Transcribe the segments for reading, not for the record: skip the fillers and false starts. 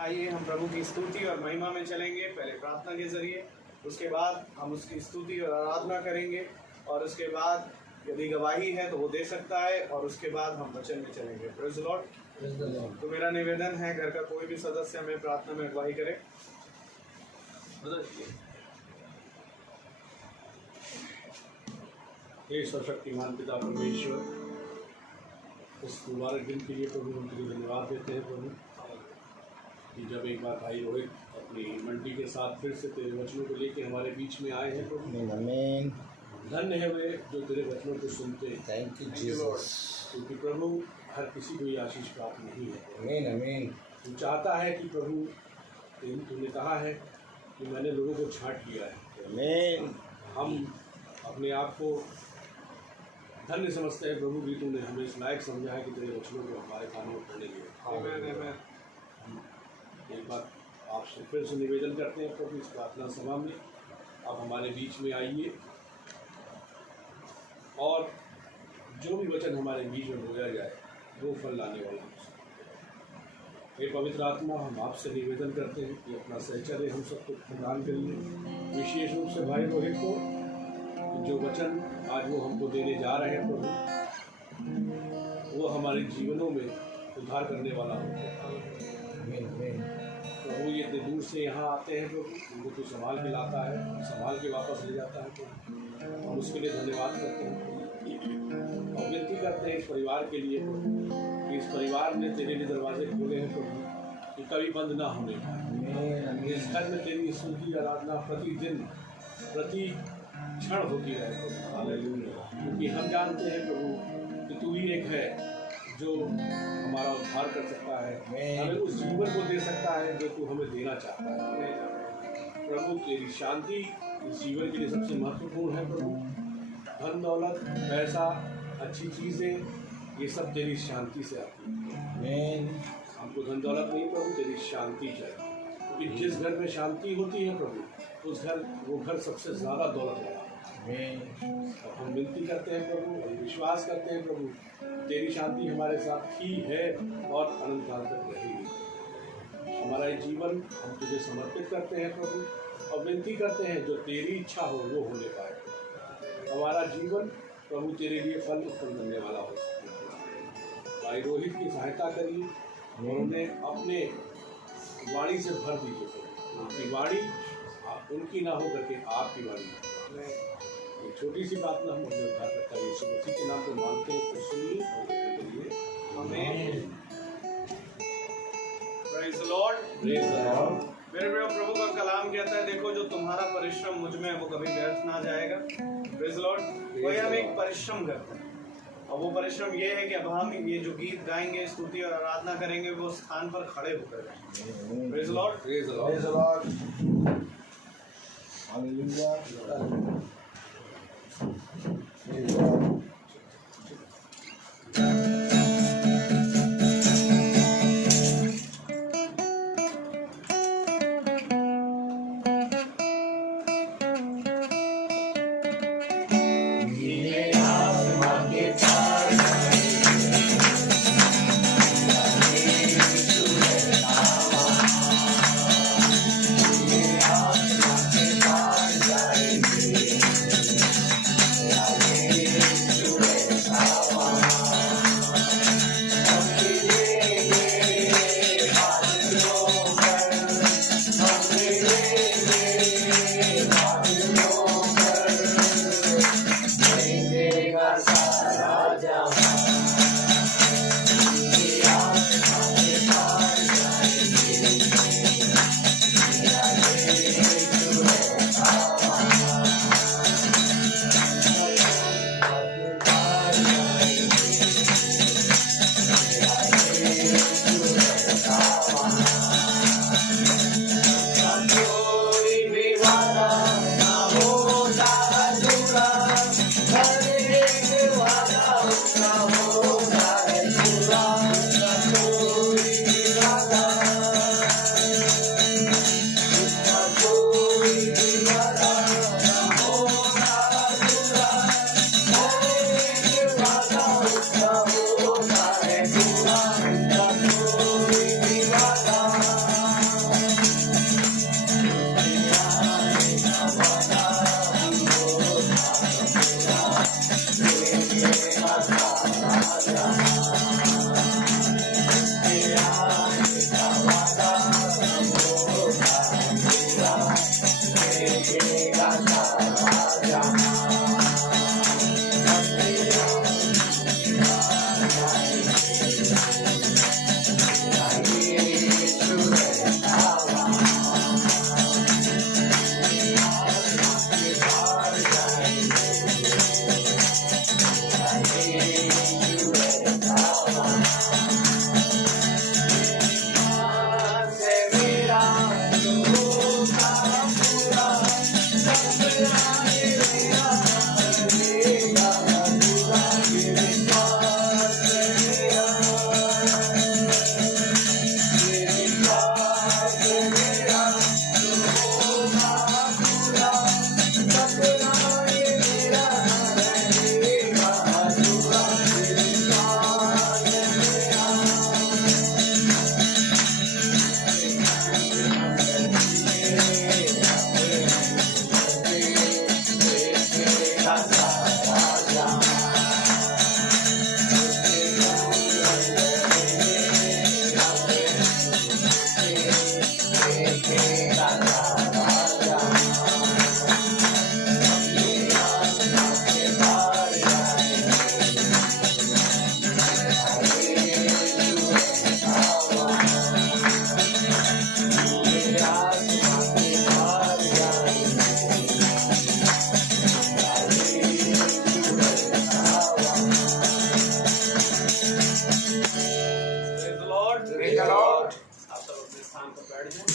आइए हम प्रभु की स्तुति और महिमा में चलेंगे, पहले प्रार्थना के जरिए, उसके बाद हम उसकी स्तुति और आराधना करेंगे, और उसके बाद यदि गवाही है तो वो दे सकता है, और उसके बाद हम वचन में चलेंगे। Praise the Lord. तो मेरा निवेदन है, घर का कोई भी सदस्य हमें प्रार्थना में अगुवाही करे। हे सर्वशक्तिमान पिता परमेश्वर, इस मुबारक दिन के लिए प्रभु हम तुझे धन्यवाद देते हैं प्रभु, कि जब एक बार भाई रोहित अपनी मंडी के साथ फिर से तेरे वचनों को लेकर हमारे बीच में आए हैं प्रभु। आमीन। धन्य है वे जो तेरे वचनों को सुनते हैं। Thank you Jesus. क्योंकि प्रभु हर किसी को ये आशीष प्राप्त नहीं है। आमीन आमीन। तू चाहता है कि प्रभु, तूने कहा है कि मैंने लोगों को छांट लिया है। आमीन। हम अपने आप को धन्य समझते हैं प्रभु कि तूने हमें इस लायक समझा है कि तेरे वचनों को हमारे कानों में पढ़ने के। एक बार आपसे फिर से निवेदन करते हैं प्रभु, इस प्रार्थना सभा में आप हमारे बीच में आइए, और जो भी वचन हमारे बीच में बोया जाए वो फल लाने वाला हो। हे पवित्र आत्मा, हम आपसे निवेदन करते हैं कि अपना सहचर्य हम सबको प्रदान करिए, विशेष रूप से भाई रोहित को, जो वचन आज वो हमको देने जा रहे हैं प्रभु, वो हमारे जीवनों में उद्धार करने वाला हो। प्रभु ये इतने दूर से यहाँ आते हैं प्रभु, उनको तू संभाल के लाता है, संभाल के वापस ले जाता है प्रभु। हम उसके लिए धन्यवाद करते हैं और विनती करते हैं इस परिवार के लिए प्रभु, कि इस परिवार ने तेरे लिए दरवाजे खोले हैं प्रभु, कि कभी बंद ना होने पाए। इस घर में तेरी स्तुति आराधना प्रतिदिन प्रति क्षण होती रहे प्रभु, क्योंकि हम जानते हैं प्रभु कि तू ही एक है जो हमारा उद्धार कर सकता है, हमें उस जीवन को दे सकता है जो तू हमें देना चाहता है प्रभु। तेरी शांति इस जीवन के लिए सबसे महत्वपूर्ण है प्रभु। धन दौलत पैसा अच्छी चीज़ें ये सब तेरी शांति से आती है। हमको धन दौलत नहीं प्रभु, तेरी शांति चाहिए, क्योंकि जिस घर में शांति होती है प्रभु, उस वो घर सबसे ज़्यादा दौलत वाला है। और हम विनती करते हैं प्रभु, हम विश्वास करते हैं प्रभु, तेरी शांति हमारे साथ ही है और अनंत काल तक रहेगी। हमारा ये जीवन हम तुझे समर्पित करते हैं प्रभु, और विनती करते हैं जो तेरी इच्छा हो वो होने पाए। हमारा जीवन प्रभु तेरे लिए फल उत्पन्न करने वाला हो सके। भाई रोहित की सहायता करिए और उन्हें अपने वाणी से भर दीजिए प्रभु। उनकी वाणी उनकी ना हो करके आपकी वाणी। एक छोटी सी बात ना हम अपने उद्धार करता है यीशु मसीह के नाम को मांगते हैं, तो सुनिए और करिए। आमीन। Praise the Lord. Praise the Lord. मेरे प्रभु का कलाम कहता है, देखो जो तुम्हारा परिश्रम मुझ में है वो कभी व्यर्थ ना जाएगा। Praise the Lord. वही हम एक परिश्रम करते हैं, और वो परिश्रम ये है कि अब हम ये जो गीत गाएंगे, स्तुति और आराधना करेंगे, वो स्थान पर खड़े होकर गाएंगे। Praise the Lord. Praise the Lord. Praise the Lord. Hallelujah. Praise the Lord. स्थान पर बैठ जाएं।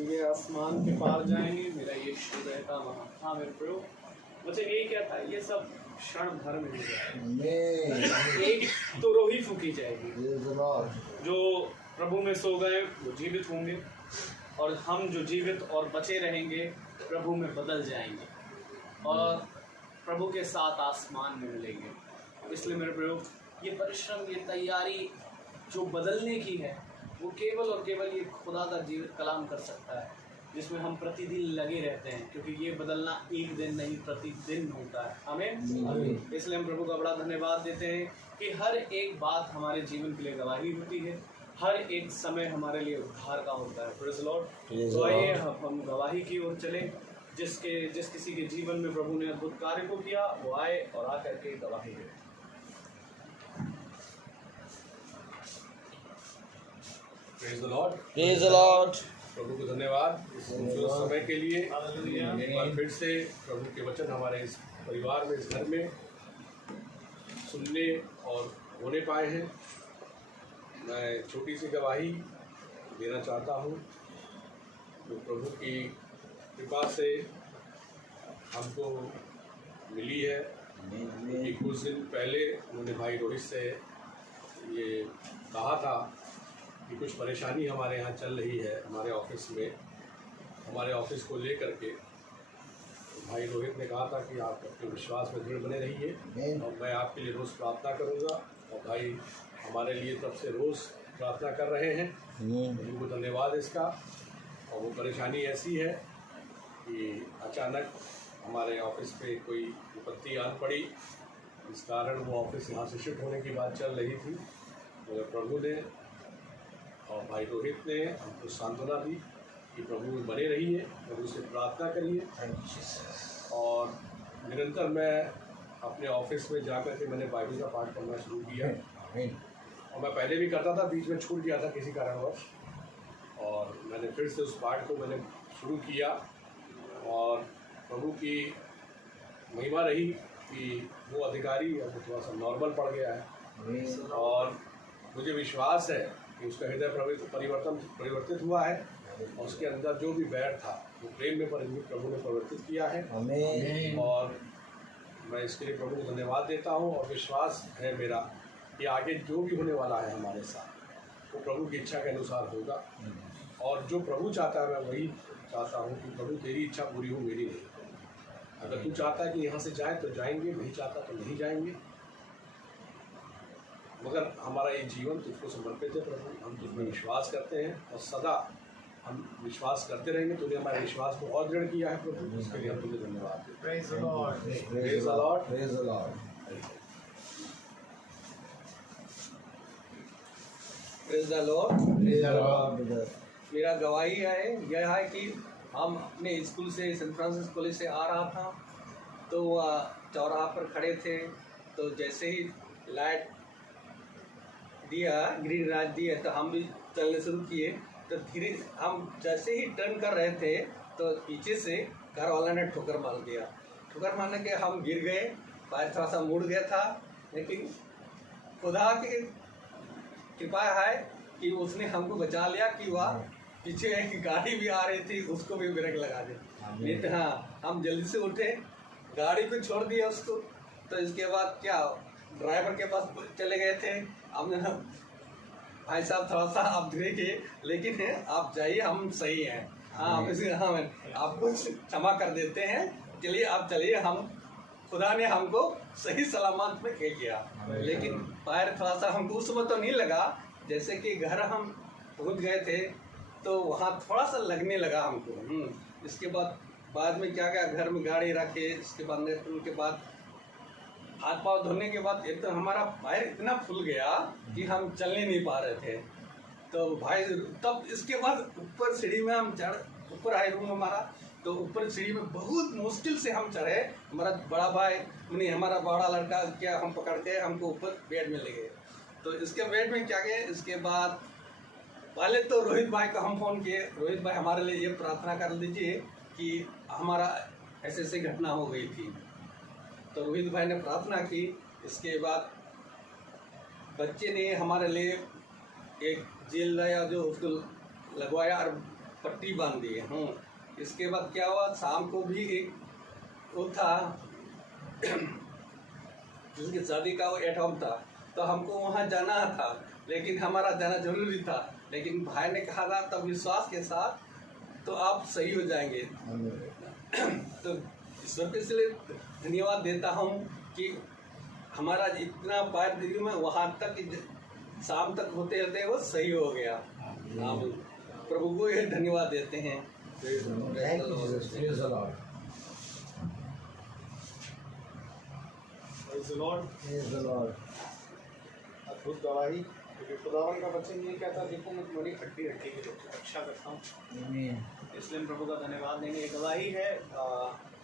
ये आसमान के पार जाएंगे, मेरा यीशु रहता वहाँ। हाँ मेरे प्रभु, मुझे यही क्या था, ये सब क्षण भर में हो जाएगा। Amen. एक तुरही फूकी जाएगी। Praise the Lord. जो प्रभु में सो गए वो जीवित होंगे, और हम जो जीवित और बचे रहेंगे प्रभु में बदल जाएंगे और प्रभु के साथ आसमान में मिलेंगे। इसलिए मेरे प्रभु, ये परिश्रम, ये तैयारी जो बदलने की है, वो केवल और केवल ये खुदा का जीवित कलाम कर सकता है, जिसमें हम प्रतिदिन लगे रहते हैं, क्योंकि ये बदलना एक दिन नहीं प्रतिदिन होता है। आमीन। इसलिए हम प्रभु का बड़ा धन्यवाद देते हैं कि हर एक बात हमारे जीवन के लिए गवाही होती है, हर एक समय हमारे लिए उद्धार का होता है। Praise the Lord. Praise तो the आइए Lord. हम गवाही की ओर चले। जिस किसी के जीवन में प्रभु ने अद्भुत कार्य को किया, वो आए और आकर के गवाही दे। Praise the Lord. Praise the Lord. प्रभु को धन्यवाद इस खूबसूरत समय के लिए। एक बार फिर से प्रभु के वचन हमारे इस परिवार में, इस घर में सुनने और होने पाए हैं। मैं छोटी सी गवाही देना चाहता हूँ जो प्रभु की कृपा से हमको मिली है। कि कुछ दिन पहले उन्होंने भाई रोहित से ये कहा था कि कुछ परेशानी हमारे यहाँ चल रही है, हमारे ऑफिस में, हमारे ऑफिस को लेकर के। भाई रोहित ने कहा था कि आप अपने विश्वास में दृढ़ बने रहिए और मैं आपके लिए रोज़ प्रार्थना करूँगा। और भाई हमारे लिए तब से रोज़ प्रार्थना कर रहे हैं। उनको धन्यवाद इसका। और वो परेशानी ऐसी है कि अचानक हमारे ऑफिस पे कोई विपत्ति आन पड़ी, इस कारण वो ऑफिस यहाँ से शिफ्ट होने की बात चल रही थी। मगर प्रभु ने और भाई रोहित ने हमको सांत्वना दी कि प्रभु में बने रहिए, प्रभु से प्रार्थना करिए। और निरंतर मैं अपने ऑफिस में जाकर के मैंने बाइबल का पाठ करना शुरू किया। और मैं पहले भी करता था, बीच में छूट गया था किसी कारणवश, और मैंने फिर से उस पाठ को मैंने शुरू किया। और प्रभु की महिमा रही कि वो अधिकारी अब थोड़ा सा नॉर्मल पड़ गया है। और मुझे विश्वास है कि उसका हृदय परिवर्तित हुआ है और उसके अंदर जो भी बैर था वो प्रेम में प्रभु ने परिवर्तित किया है। और मैं इसके लिए प्रभु को धन्यवाद देता हूँ। और विश्वास है मेरा कि आगे जो भी होने वाला है हमारे साथ वो प्रभु की इच्छा के अनुसार होगा। और जो प्रभु चाहता है मैं वही चाहता हूँ कि प्रभु तेरी इच्छा पूरी हो, मेरी नहीं। अगर तू चाहता है कि यहाँ से जाए तो जाएंगे, नहीं चाहता तो नहीं जाएंगे। मगर हमारा ये जीवन तुझको समर्पित है प्रभु, हम तुझ में विश्वास करते हैं और सदा हम विश्वास करते रहेंगे। तूने हमारे विश्वास को और दृढ़ किया है प्रभु, इसके लिए हम तुझे धन्यवाद देते हैं। Praise the Lord. Praise the Lord. Praise the Lord. Praise the Lord. Praise the Lord, brother. मेरा गवाही है यह है कि हम अपने स्कूल से सेंट फ्रांसिस कॉलेज से आ रहा था, तो चौराहा पर खड़े थे, तो जैसे ही लाइट दिया, ग्रीन लाइट दिया, तो हम भी चलने शुरू किए। तो धीरे हम जैसे ही टर्न कर रहे थे तो पीछे से घर वाला ने ठोकर मार दिया। ठोकर मारने के हम गिर गए, पैर थोड़ा सा मुड़ गया था, लेकिन खुदा की कृपा है कि उसने हमको बचा लिया कि वह पीछे एक गाड़ी भी आ रही थी, उसको भी ब्रेक लगा दी। नहीं तो हाँ, हम जल्दी से उठे, गाड़ी को छोड़ दिया उसको। तो इसके बाद क्या, ड्राइवर के पास चले गए थे। हमने ना, भाई साहब थोड़ा सा आप धीरे, लेकिन है आप जाइए, हम सही हैं। हाँ, हाँ आपको क्षमा कर देते हैं, चलिए आप चलिए। हम खुदा ने हमको सही सलामत में ले गया। लेकिन पैर थोड़ा सा हमको उस समय तो नहीं लगा, जैसे कि घर हम पहुंच गए थे तो वहाँ थोड़ा सा लगने लगा हमको। इसके बाद में क्या घर में गाड़ी रखे, इसके बाद के बाद हाथ पाँव धोने के बाद एक तो हमारा पैर इतना फूल गया कि हम चलने नहीं पा रहे थे। तो भाई तब इसके बाद ऊपर सीढ़ी में हम ऊपर आए रूम हमारा, तो ऊपर सीढ़ी में बहुत मुश्किल से हम चढ़े। हमारा बड़ा भाई नहीं, हमारा बड़ा लड़का क्या, हम पकड़ के हमको ऊपर बेड में ले गए। तो इसके बेड में क्या गए, इसके बाद पहले तो रोहित भाई को हम फ़ोन किए, रोहित भाई हमारे लिए ये प्रार्थना कर दीजिए कि हमारा ऐसे घटना हो गई थी। तो रोहित भाई ने प्रार्थना की। इसके बाद बच्चे ने हमारे लिए एक जेल लाया, जो उसको लगवाया और पट्टी बांध दी। इसके बाद क्या हुआ, शाम को भी एक वो था जिसकी शादी का वो एटम था, तो हमको वहाँ जाना था, लेकिन हमारा जाना जरूरी था, लेकिन भाई ने कहा था तब विश्वास के साथ तो आप सही हो जाएंगे। तो ईश्वर को इसलिए धन्यवाद देता हूँ कि हमारा इतना पैर दिल्ली में वहाँ तक शाम तक होते होते वो सही हो गया। हम प्रभु को ये धन्यवाद देते हैं। Thank you, Jesus. Praise the Lord. Praise the Lord. Praise the Lord. अद्भुत गवाही, क्योंकि खुदावन का वचन ये कहता है, देखो मैं तुम्हारी हड्डी हड्डी की रक्षा करता हूँ, Amen. इसलिए हम प्रभु का धन्यवाद देंगे। ये गवाही है,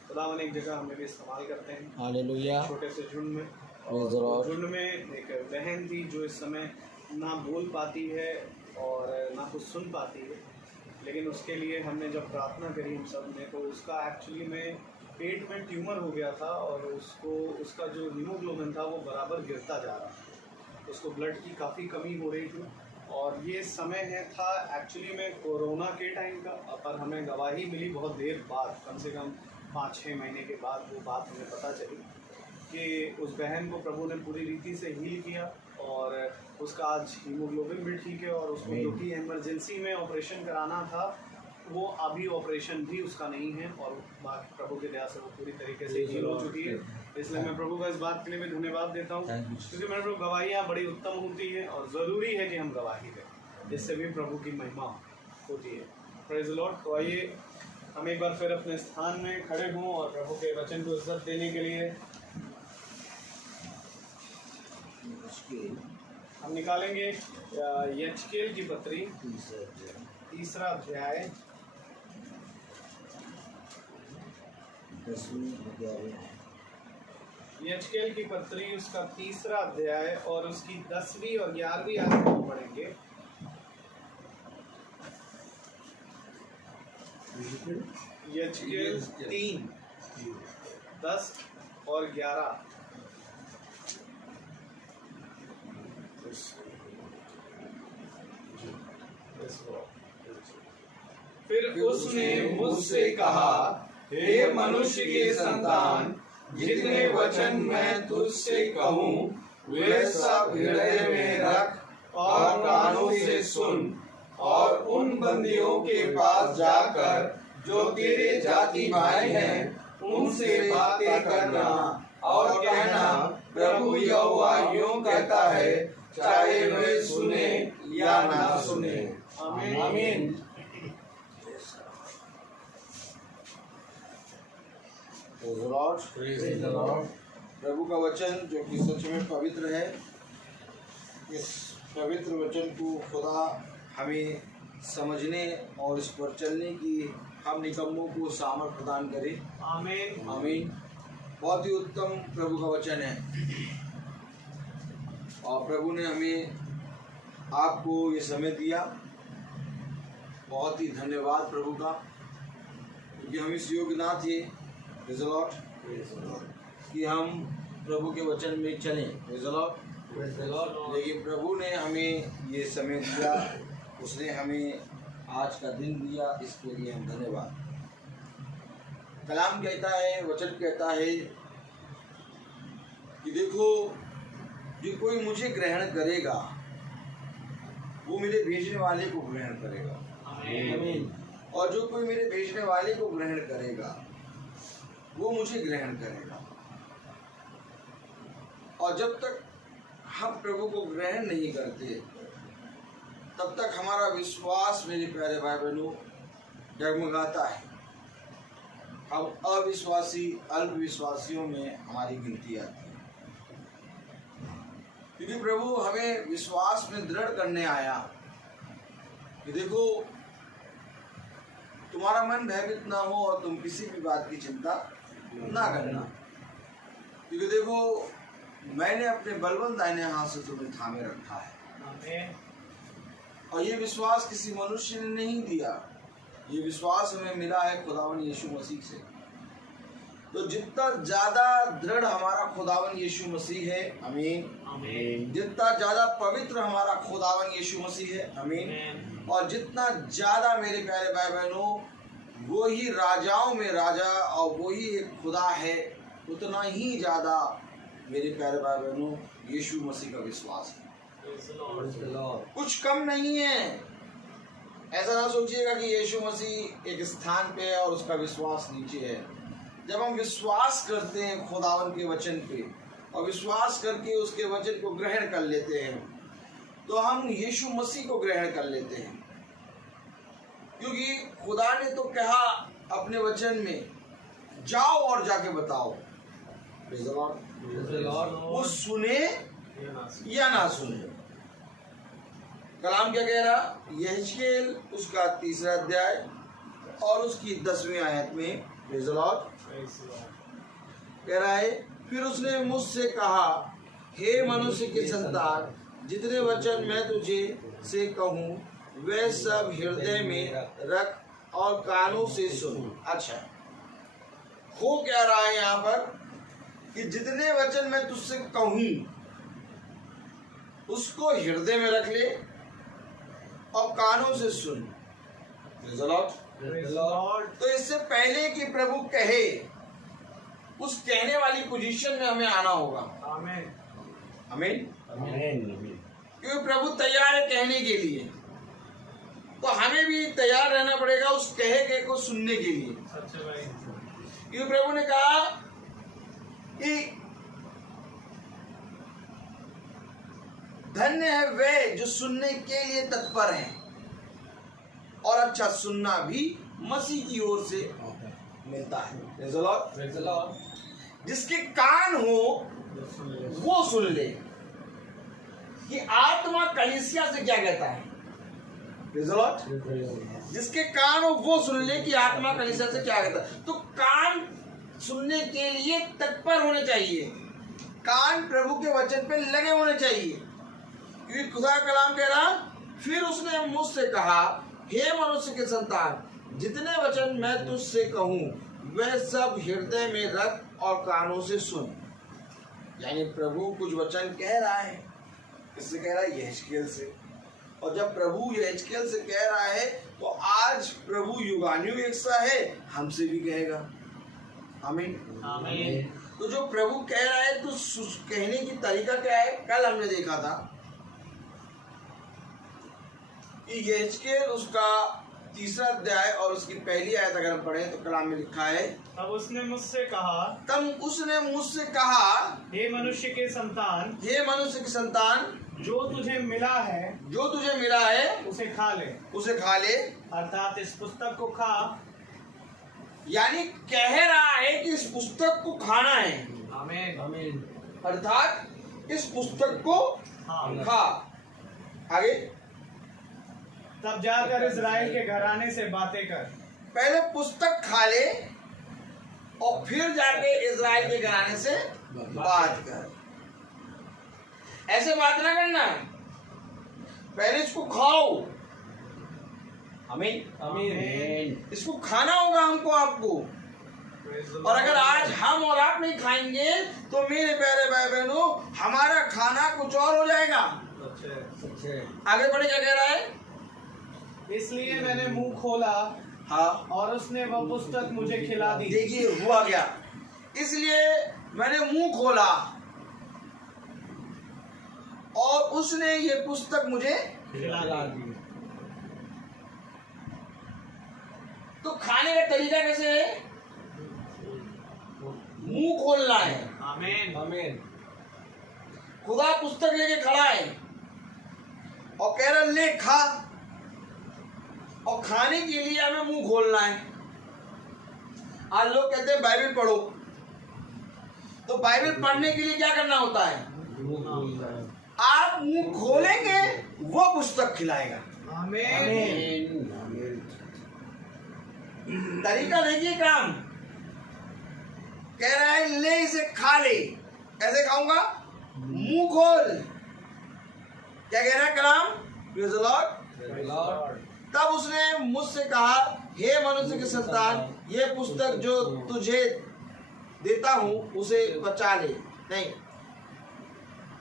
खुदावन एक जगह हमें भी इस्तेमाल करते हैं, Hallelujah. छोटे से झुंड में। Praise the Lord. झुंड में एक बहन थी जो इस समय ना बोल पाती है और ना कुछ सुन पाती है, लेकिन उसके लिए हमने जब प्रार्थना करी हम सब ने, तो उसका एक्चुअली में पेट में ट्यूमर हो गया था और उसको उसका जो हीमोग्लोबिन था वो बराबर गिरता जा रहा था, उसको ब्लड की काफ़ी कमी हो रही थी। और ये समय है था एक्चुअली में कोरोना के टाइम का, पर हमें गवाही मिली बहुत देर बाद, कम से कम 5-6 महीने के बाद वो बात हमें पता चली कि उस बहन को प्रभु ने पूरी रीति से हील किया और उसका आज हीमोग्लोबिन भी ठीक है, और उसको जो कि इमरजेंसी में ऑपरेशन कराना था वो अभी ऑपरेशन भी उसका नहीं है, और बाकी प्रभु की दया से वो पूरी तरीके से हील हो चुकी है। इसलिए मैं प्रभु का इस बात के लिए भी धन्यवाद देता हूँ, क्योंकि मेरे प्रभु गवाहियाँ बड़ी उत्तम होती है और ज़रूरी है कि हम गवाही दें, जिससे भी प्रभु की महिमा होती है। Praise the Lord. तो आइए हम एक बार फिर अपने स्थान में खड़े हों और प्रभु के वचन को इज्जत देने के लिए हम निकालेंगे यजकेल की पत्री, 3रा अध्याय, 10वीं यजकेल की पत्री उसका 3रा अध्याय और उसकी 10वीं और 11वीं आयत को पढ़ेंगे। यजकेल 3, 10 और 11। फिर उसने मुझसे कहा, हे मनुष्य के संतान, जितने वचन मैं तुझसे कहूँ वे सब हृदय में रख और कानों से सुन, और उन बंदियों के पास जाकर जो तेरे जाति भाई हैं उनसे बातें करना और कहना, प्रभु यहोवा यूं कहता है, चाहे वे सुने या ना सुने। आमीन। Praise the Lord. प्रभु का वचन जो कि सच में पवित्र है, इस पवित्र वचन को खुदा हमें समझने और इस पर चलने की हम निकम्मों को सामर्थ प्रदान करे। आमीन। आमीन। बहुत ही उत्तम प्रभु का वचन है और प्रभु ने हमें आपको ये समय दिया। बहुत ही धन्यवाद प्रभु का, क्योंकि हम इस योग्य ना थे Praise the Lord, कि हम प्रभु के वचन में चलें। Praise the Lord, लेकिन प्रभु ने हमें ये समय दिया, उसने हमें आज का दिन दिया, इसके लिए हम धन्यवाद। कलाम कहता है, वचन कहता है कि देखो, जो कोई मुझे ग्रहण करेगा वो मेरे भेजने वाले को ग्रहण करेगा। आमीन। और जो कोई मेरे भेजने वाले को ग्रहण करेगा वो मुझे ग्रहण करेगा। और जब तक हम प्रभु को ग्रहण नहीं करते तब तक हमारा विश्वास, मेरे प्यारे भाई बहनों, डगमगाता है। हम अविश्वासी, अल्पविश्वासियों में हमारी गिनती आती है, क्योंकि प्रभु हमें विश्वास में दृढ़ करने आया कि देखो, तुम्हारा मन भयभीत ना हो और तुम किसी भी बात की चिंता ना करना, क्योंकि देखो, मैंने अपने बलवंत दाहिने हाथ से तुम्हें थामे रखा है। और ये विश्वास किसी मनुष्य ने नहीं दिया, ये विश्वास हमें मिला है खुदावन यीशु मसीह से। तो जितना ज्यादा दृढ़ हमारा खुदावन यीशु मसीह है, आमीन, जितना ज्यादा पवित्र हमारा खुदावन यीशु मसीह है, आमीन, और जितना ज्यादा मेरे प्यारे भाई बहनों वो ही राजाओं में राजा और वो ही एक खुदा है, उतना ही ज्यादा मेरे प्यारे भाई बहनों यीशु मसीह का विश्वास है। कुछ कम नहीं है। ऐसा ना सोचिएगा कि यीशु मसीह एक स्थान पे है और उसका विश्वास नीचे है। जब हम विश्वास करते हैं खुदावन के वचन पे और विश्वास करके उसके वचन को ग्रहण कर लेते हैं तो हम यीशु मसीह को ग्रहण कर लेते हैं, क्योंकि खुदा ने तो कहा अपने वचन में, जाओ और जाके बताओ। वो सुने या ना सुने। कलाम क्या कह रहा? यहेजकेल उसका 3 अध्याय और उसकी 10वीं आयत में कह रहा है, फिर उसने मुझसे कहा, हे मनुष्य के संतान, जितने वचन मैं तुझे से कहूँ वे सब हृदय में रख और कानों से सुन। अच्छा, हो क्या रहा है यहाँ पर कि जितने वचन मैं तुझसे कहूँ उसको हृदय में रख ले और कानों से सुन। तो इससे पहले कि प्रभु कहे, उस कहने वाली पोजीशन में हमें आना होगा। आमीन, आमीन, क्योंकि प्रभु तैयार है कहने के लिए, तो हमें भी तैयार रहना पड़ेगा उस कहे के को सुनने के लिए। क्योंकि प्रभु ने कहा कि धन्य है वे जो सुनने के लिए तत्पर हैं, और अच्छा सुनना भी मसीह की ओर से मिलता है। जिसके कान हो वो सुन ले कि आत्मा कलीसिया से क्या कहता है। जिसके कान हो वो सुन ले कि आत्मा कलीसिया से क्या कहता है। तो कान सुनने के लिए तत्पर होने चाहिए, कान प्रभु के वचन पे लगे होने चाहिए, क्योंकि खुदा कलाम कह रहा, फिर उसने मुझसे कहा, हे मनुष्य के संतान, जितने वचन मैं तुझसे कहूँ वह सब हृदय में रख और कानों से सुन। यानी प्रभु कुछ वचन कह रहा है, किससे कह रहा है? यहेजकेल से। और जब प्रभु यहेजकेल से कह रहा है तो आज प्रभु युगानुयुग सा है, हमसे भी कहेगा। आमीन, आमीन। तो जो प्रभु कह रहा है तो कहने की तरीका क्या है? कल हमने देखा था कि यहेजकेल उसका 3 अध्याय और उसकी पहली आयत अगर हम पढ़ें तो कलाम में लिखा है, तब उसने मुझसे कहा, हे मनुष्य के संतान, हे मनुष्य के संतान, जो तुझे मिला है उसे खा ले। अर्थात इस पुस्तक को खा। यानी कह रहा है कि इस पुस्तक को खाना है। आमीन, आमीन। अर्थात इस पुस्तक को खा। आगे, तब जाकर इजराइल के घराने से बातें कर। पहले पुस्तक खा ले और फिर जाके इजराइल के घराने से बात कर। ऐसे बात ना करना, पहले इसको खाओ। आमीन, आमीन। इसको खाना होगा हमको, आपको। और अगर आज हम और आप नहीं खाएंगे तो मेरे प्यारे भाई बहनों हमारा खाना कुछ और हो जाएगा। आगे बढ़े, क्या कह रहा है? इसलिए मैंने मुंह खोला, हाँ, और उसने वह पुस्तक मुझे खिला दी। देखिए हुआ क्या, इसलिए मैंने मुंह खोला और उसने ये पुस्तक मुझे खिला दी। तो खाने का तरीका कैसे है? मुंह खोलना है। आमीन, आमीन। खुदा पुस्तक लेके खड़ा है और कह रहा ले खा, और खाने के लिए हमें मुंह खोलना है। आज लोग कहते हैं बाइबल पढ़ो, तो बाइबल पढ़ने के लिए क्या करना होता है? आप मुंह खोलेंगे वो पुस्तक खिलाएगा। आमीन। तरीका देखिए, काम कह रहा है ले इसे खा ले। कैसे खाऊंगा? मुंह खोल। क्या कह रहा है कलाम? Praise the Lord. तब उसने मुझसे कहा, हे मनुष्य के संतान, ये पुस्तक जो तुझे देता हूँ उसे बचा ले। नहीं,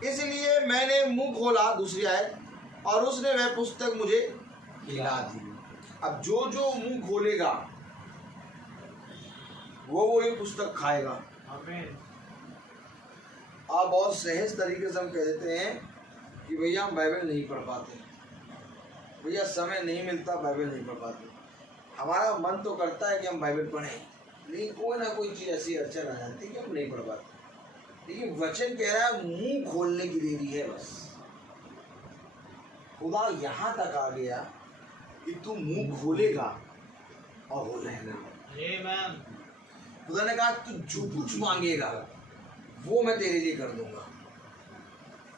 इसलिए मैंने मुंह खोला, दूसरी आयत, और उसने वह पुस्तक मुझे खिला दी। अब जो जो मुंह खोलेगा वो ये पुस्तक खाएगा। आमीन। आप बहुत सहज तरीके से हम कह देते हैं कि भैया हम बाइबल नहीं पढ़ पाते, भैया समय नहीं मिलता, बाइबल नहीं पढ़ पाते। हमारा मन तो करता है कि हम बाइबल पढ़ें, लेकिन कोई ना कोई चीज़ ऐसी अड़चन आ जाती है कि हम नहीं पढ़ पाते। लेकिन वचन कह रहा है मुंह खोलने की देरी है बस। खुदा यहाँ तक आ गया कि तू मुंह खोलेगा और वो रहने लगा। आमीन। खुदा ने कहा तू जो कुछ मांगेगा वो मैं तेरे लिए कर दूंगा।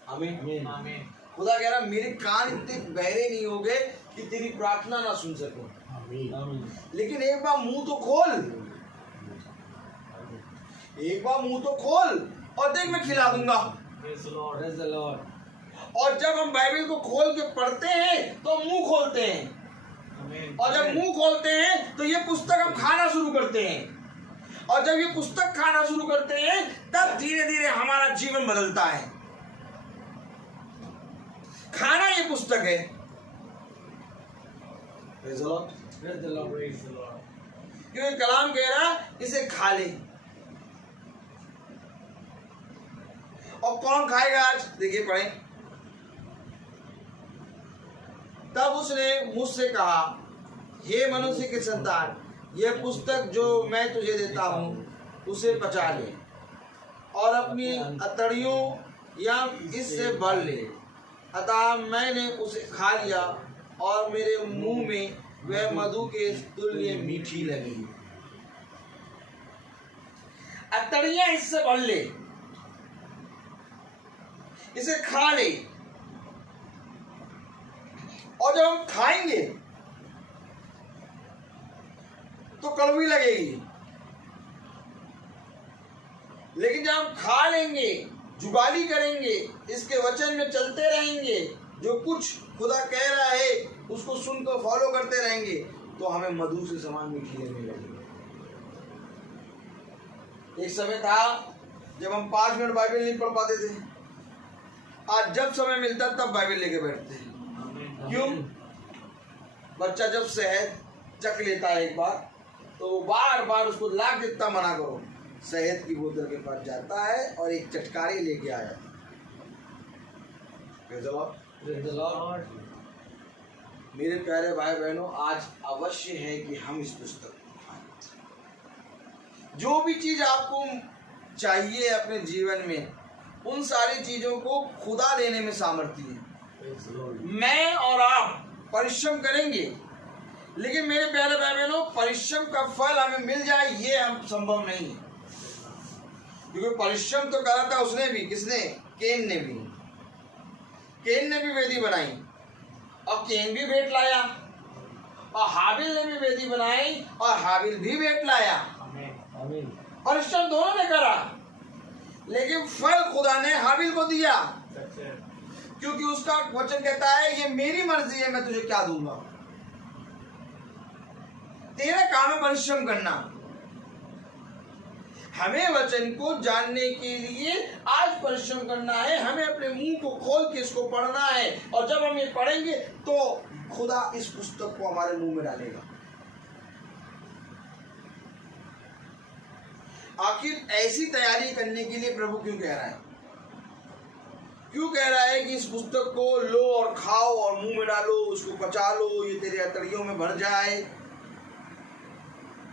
आमीन। आमीन। खुदा कह रहा मेरे कान इतने बहरे नहीं हो गए कि तेरी प्रार्थना ना सुन सकूं, लेकिन एक बार मुंह तो खोल, एक बार मुंह तो खोल और देख मैं खिला दूंगा। Praise the Lord. Praise the Lord. और जब हम बाइबल को खोल के पढ़ते हैं तो मुंह खोलते हैं, आमीन। और जब मुंह खोलते हैं तो ये पुस्तक हम खाना शुरू करते हैं, और जब ये पुस्तक खाना शुरू करते हैं तब धीरे धीरे हमारा जीवन बदलता है। खाना ये पुस्तक है। Praise the Lord. Praise the Lord. Praise the Lord. क्योंकि कलाम कह रहा इसे खा ले। और कौन खाएगा आज? देखिए पढ़े। तब उसने मुझसे कहा, हे मनुष्य के संतान, यह पुस्तक जो मैं तुझे देता हूँ उसे पचा ले और अपनी अतड़ियों या इससे भर ले। अतः मैंने उसे खा लिया और मेरे मुंह में वह मधु के तुल्य मीठी लगी। अतड़ियां इससे भर ले, इसे खा ले, और जब हम खाएंगे तो कड़वी लगेगी, लेकिन जब हम खा लेंगे, जुगाली करेंगे, इसके वचन में चलते रहेंगे, जो कुछ खुदा कह रहा है उसको सुनकर फॉलो करते रहेंगे, तो हमें मधु से समान मीठी लगने लगेगी। एक समय था जब हम 5 मिनट बाइबल नहीं पढ़ पाते थे। आज जब समय मिलता तब बाइबल लेके बैठते हैं। क्यों? बच्चा जब शहद चख लेता है एक बार, तो बार बार उसको लाख जितना मना करो, शहद की बोतल के पास जाता है और एक चटकारी लेके आ जाता है। Praise the Lord. मेरे प्यारे भाई बहनों, आज अवश्य है कि हम इस पुस्तक को खाएं। जो भी चीज आपको चाहिए अपने जीवन में, उन सारी चीजों को खुदा देने में सामर्थ्य है। मैं और आप परिश्रम करेंगे, लेकिन मेरे प्यारे भाई बहनों, परिश्रम का फल हमें मिल जाए ये हम संभव नहीं है। क्योंकि परिश्रम तो करा था उसने भी, किसने? केन ने भी। केन ने भी वेदी बनाई और केन भी भेंट लाया, और हाबिल ने भी वेदी बनाई और हाबिल भी भेंट लाया। आमीन। परिश्रम दोनों ने करा, लेकिन फल खुदा ने हाबिल को दिया, क्योंकि उसका वचन कहता है ये मेरी मर्जी है, मैं तुझे क्या दूंगा। तेरा काम है परिश्रम करना। हमें वचन को जानने के लिए आज परिश्रम करना है, हमें अपने मुंह को खोल के इसको पढ़ना है, और जब हम ये पढ़ेंगे तो खुदा इस पुस्तक को हमारे मुंह में डालेगा। आखिर ऐसी तैयारी करने के लिए प्रभु क्यों कह रहा है? क्यों कह रहा है कि इस पुस्तक को लो और खाओ और मुंह में डालो, उसको पचा लो, ये तेरे अतड़ियों में भर जाए।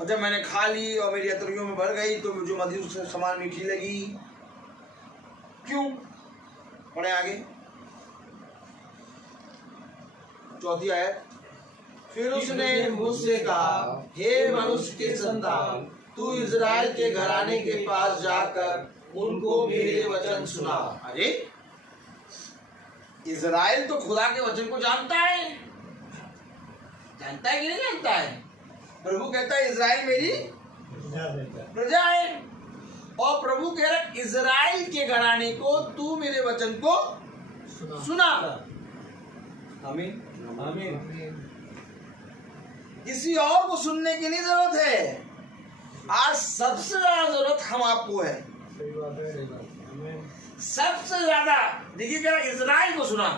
और जब मैंने खा ली और मेरी अतड़ियों में भर गई तो जो मधु से समान मीठी लगी। क्यों? पढ़े आगे, 4 आयत। फिर उसने मुझसे कहा, हे मनुष्य के संतान, तू इज़राइल के घराने के पास जाकर उनको मेरे वचन सुना। अरे, इज़राइल तो खुदा के वचन को जानता है, जानता है कि नहीं जानता है? प्रभु कहता है इज़राइल मेरी प्रजा है, और प्रभु कह रहा है इज़राइल के घराने को तू मेरे वचन को सुना। आमीन। आमीन। किसी और को सुनने की नहीं जरूरत है, आज सबसे ज्यादा जरूरत हम आपको है। सही बात है। आमीन। सबसे ज्यादा देखिए जरा इजराइल को सुना,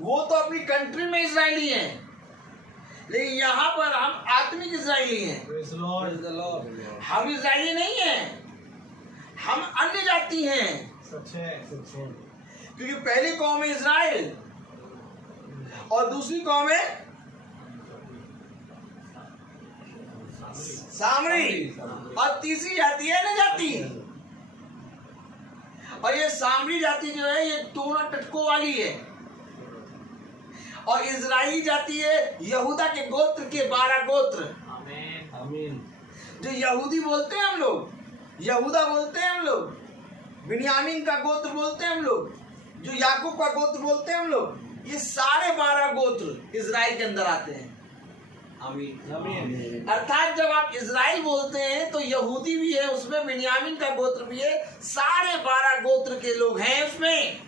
वो तो अपनी कंट्री में इजरायली हैं, लेकिन यहाँ पर हम आत्मिक इजरायली हैं। Praise the Lord. Praise the Lord. हम इजरायली नहीं हैं, हम अन्य जाति हैं। सच है। सच है। क्योंकि पहली कौम है इजराइल और दूसरी कौम है सामरी और तीसरी जाति है न जाति। और ये सामरी जाति जो है ये दोनों टटकों वाली है, और इजराइली जाति है यहूदा के गोत्र के 12 गोत्र। आमीन। जो यहूदी बोलते हैं हम लोग, यहूदा बोलते हैं हम लोग, बिन्यामीन का गोत्र बोलते हैं हम लोग, जो याकूब का गोत्र बोलते हैं हम लोग, ये सारे 12 गोत्र इजराइल के अंदर आते हैं। आमीन। अर्थात जब आप इजराइल बोलते हैं तो यहूदी भी है उसमें, बिन्यामीन का गोत्र भी है, सारे 12 गोत्र के लोग हैं उसमें।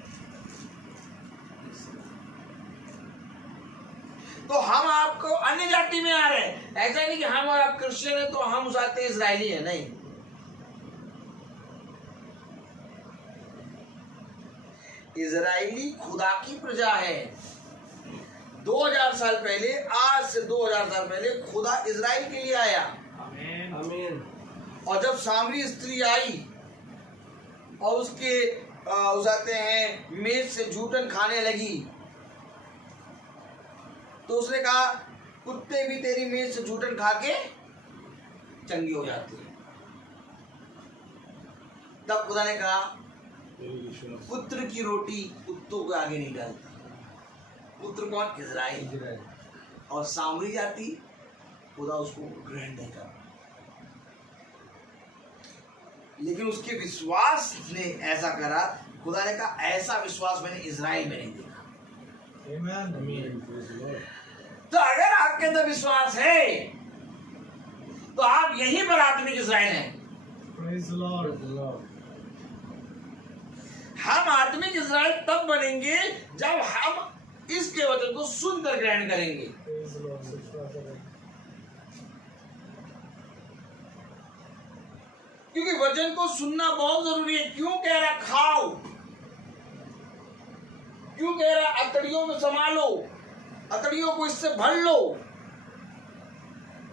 तो हम आपको अन्य जाति में आ रहे हैं, ऐसा नहीं कि हम और आप क्रिश्चियन है तो हम उस आते इजरायली है, नहीं। इजरायली खुदा की प्रजा है। 2000 साल पहले, आज से 2000 साल पहले खुदा इजराइल के लिए आया। आमीन। और जब सामरी स्त्री आई और उसके उसाते हैं मेज से जूठन खाने लगी, तो उसने कहा कुत्ते भी तेरी मेज से जूठन खा के चंगे हो जाते हैं। तब खुदा ने कहा पुत्र की रोटी कुत्तों को आगे नहीं डालती। पुत्र कौन? इजराइल। और सामरी जाति खुदा उसको ग्रहण नहीं करता, लेकिन उसके विश्वास ने ऐसा करा। खुदा ने कहा ऐसा विश्वास मैंने इजराइल में नहीं देखा। तो अगर आपके अंदर विश्वास है तो आप यहीं पर आत्मिक इजराइल हैं। Praise the Lord. हम आत्मिक इजराइल तब बनेंगे जब हम इसके वचन को सुनकर ग्रहण करेंगे। Praise the Lord. सच बात है। क्योंकि वचन को सुनना बहुत जरूरी है। क्यों कह रहा खाओ, क्यों कह रहा अतड़ियों में संभालो, अतड़ियों को इससे भर लो,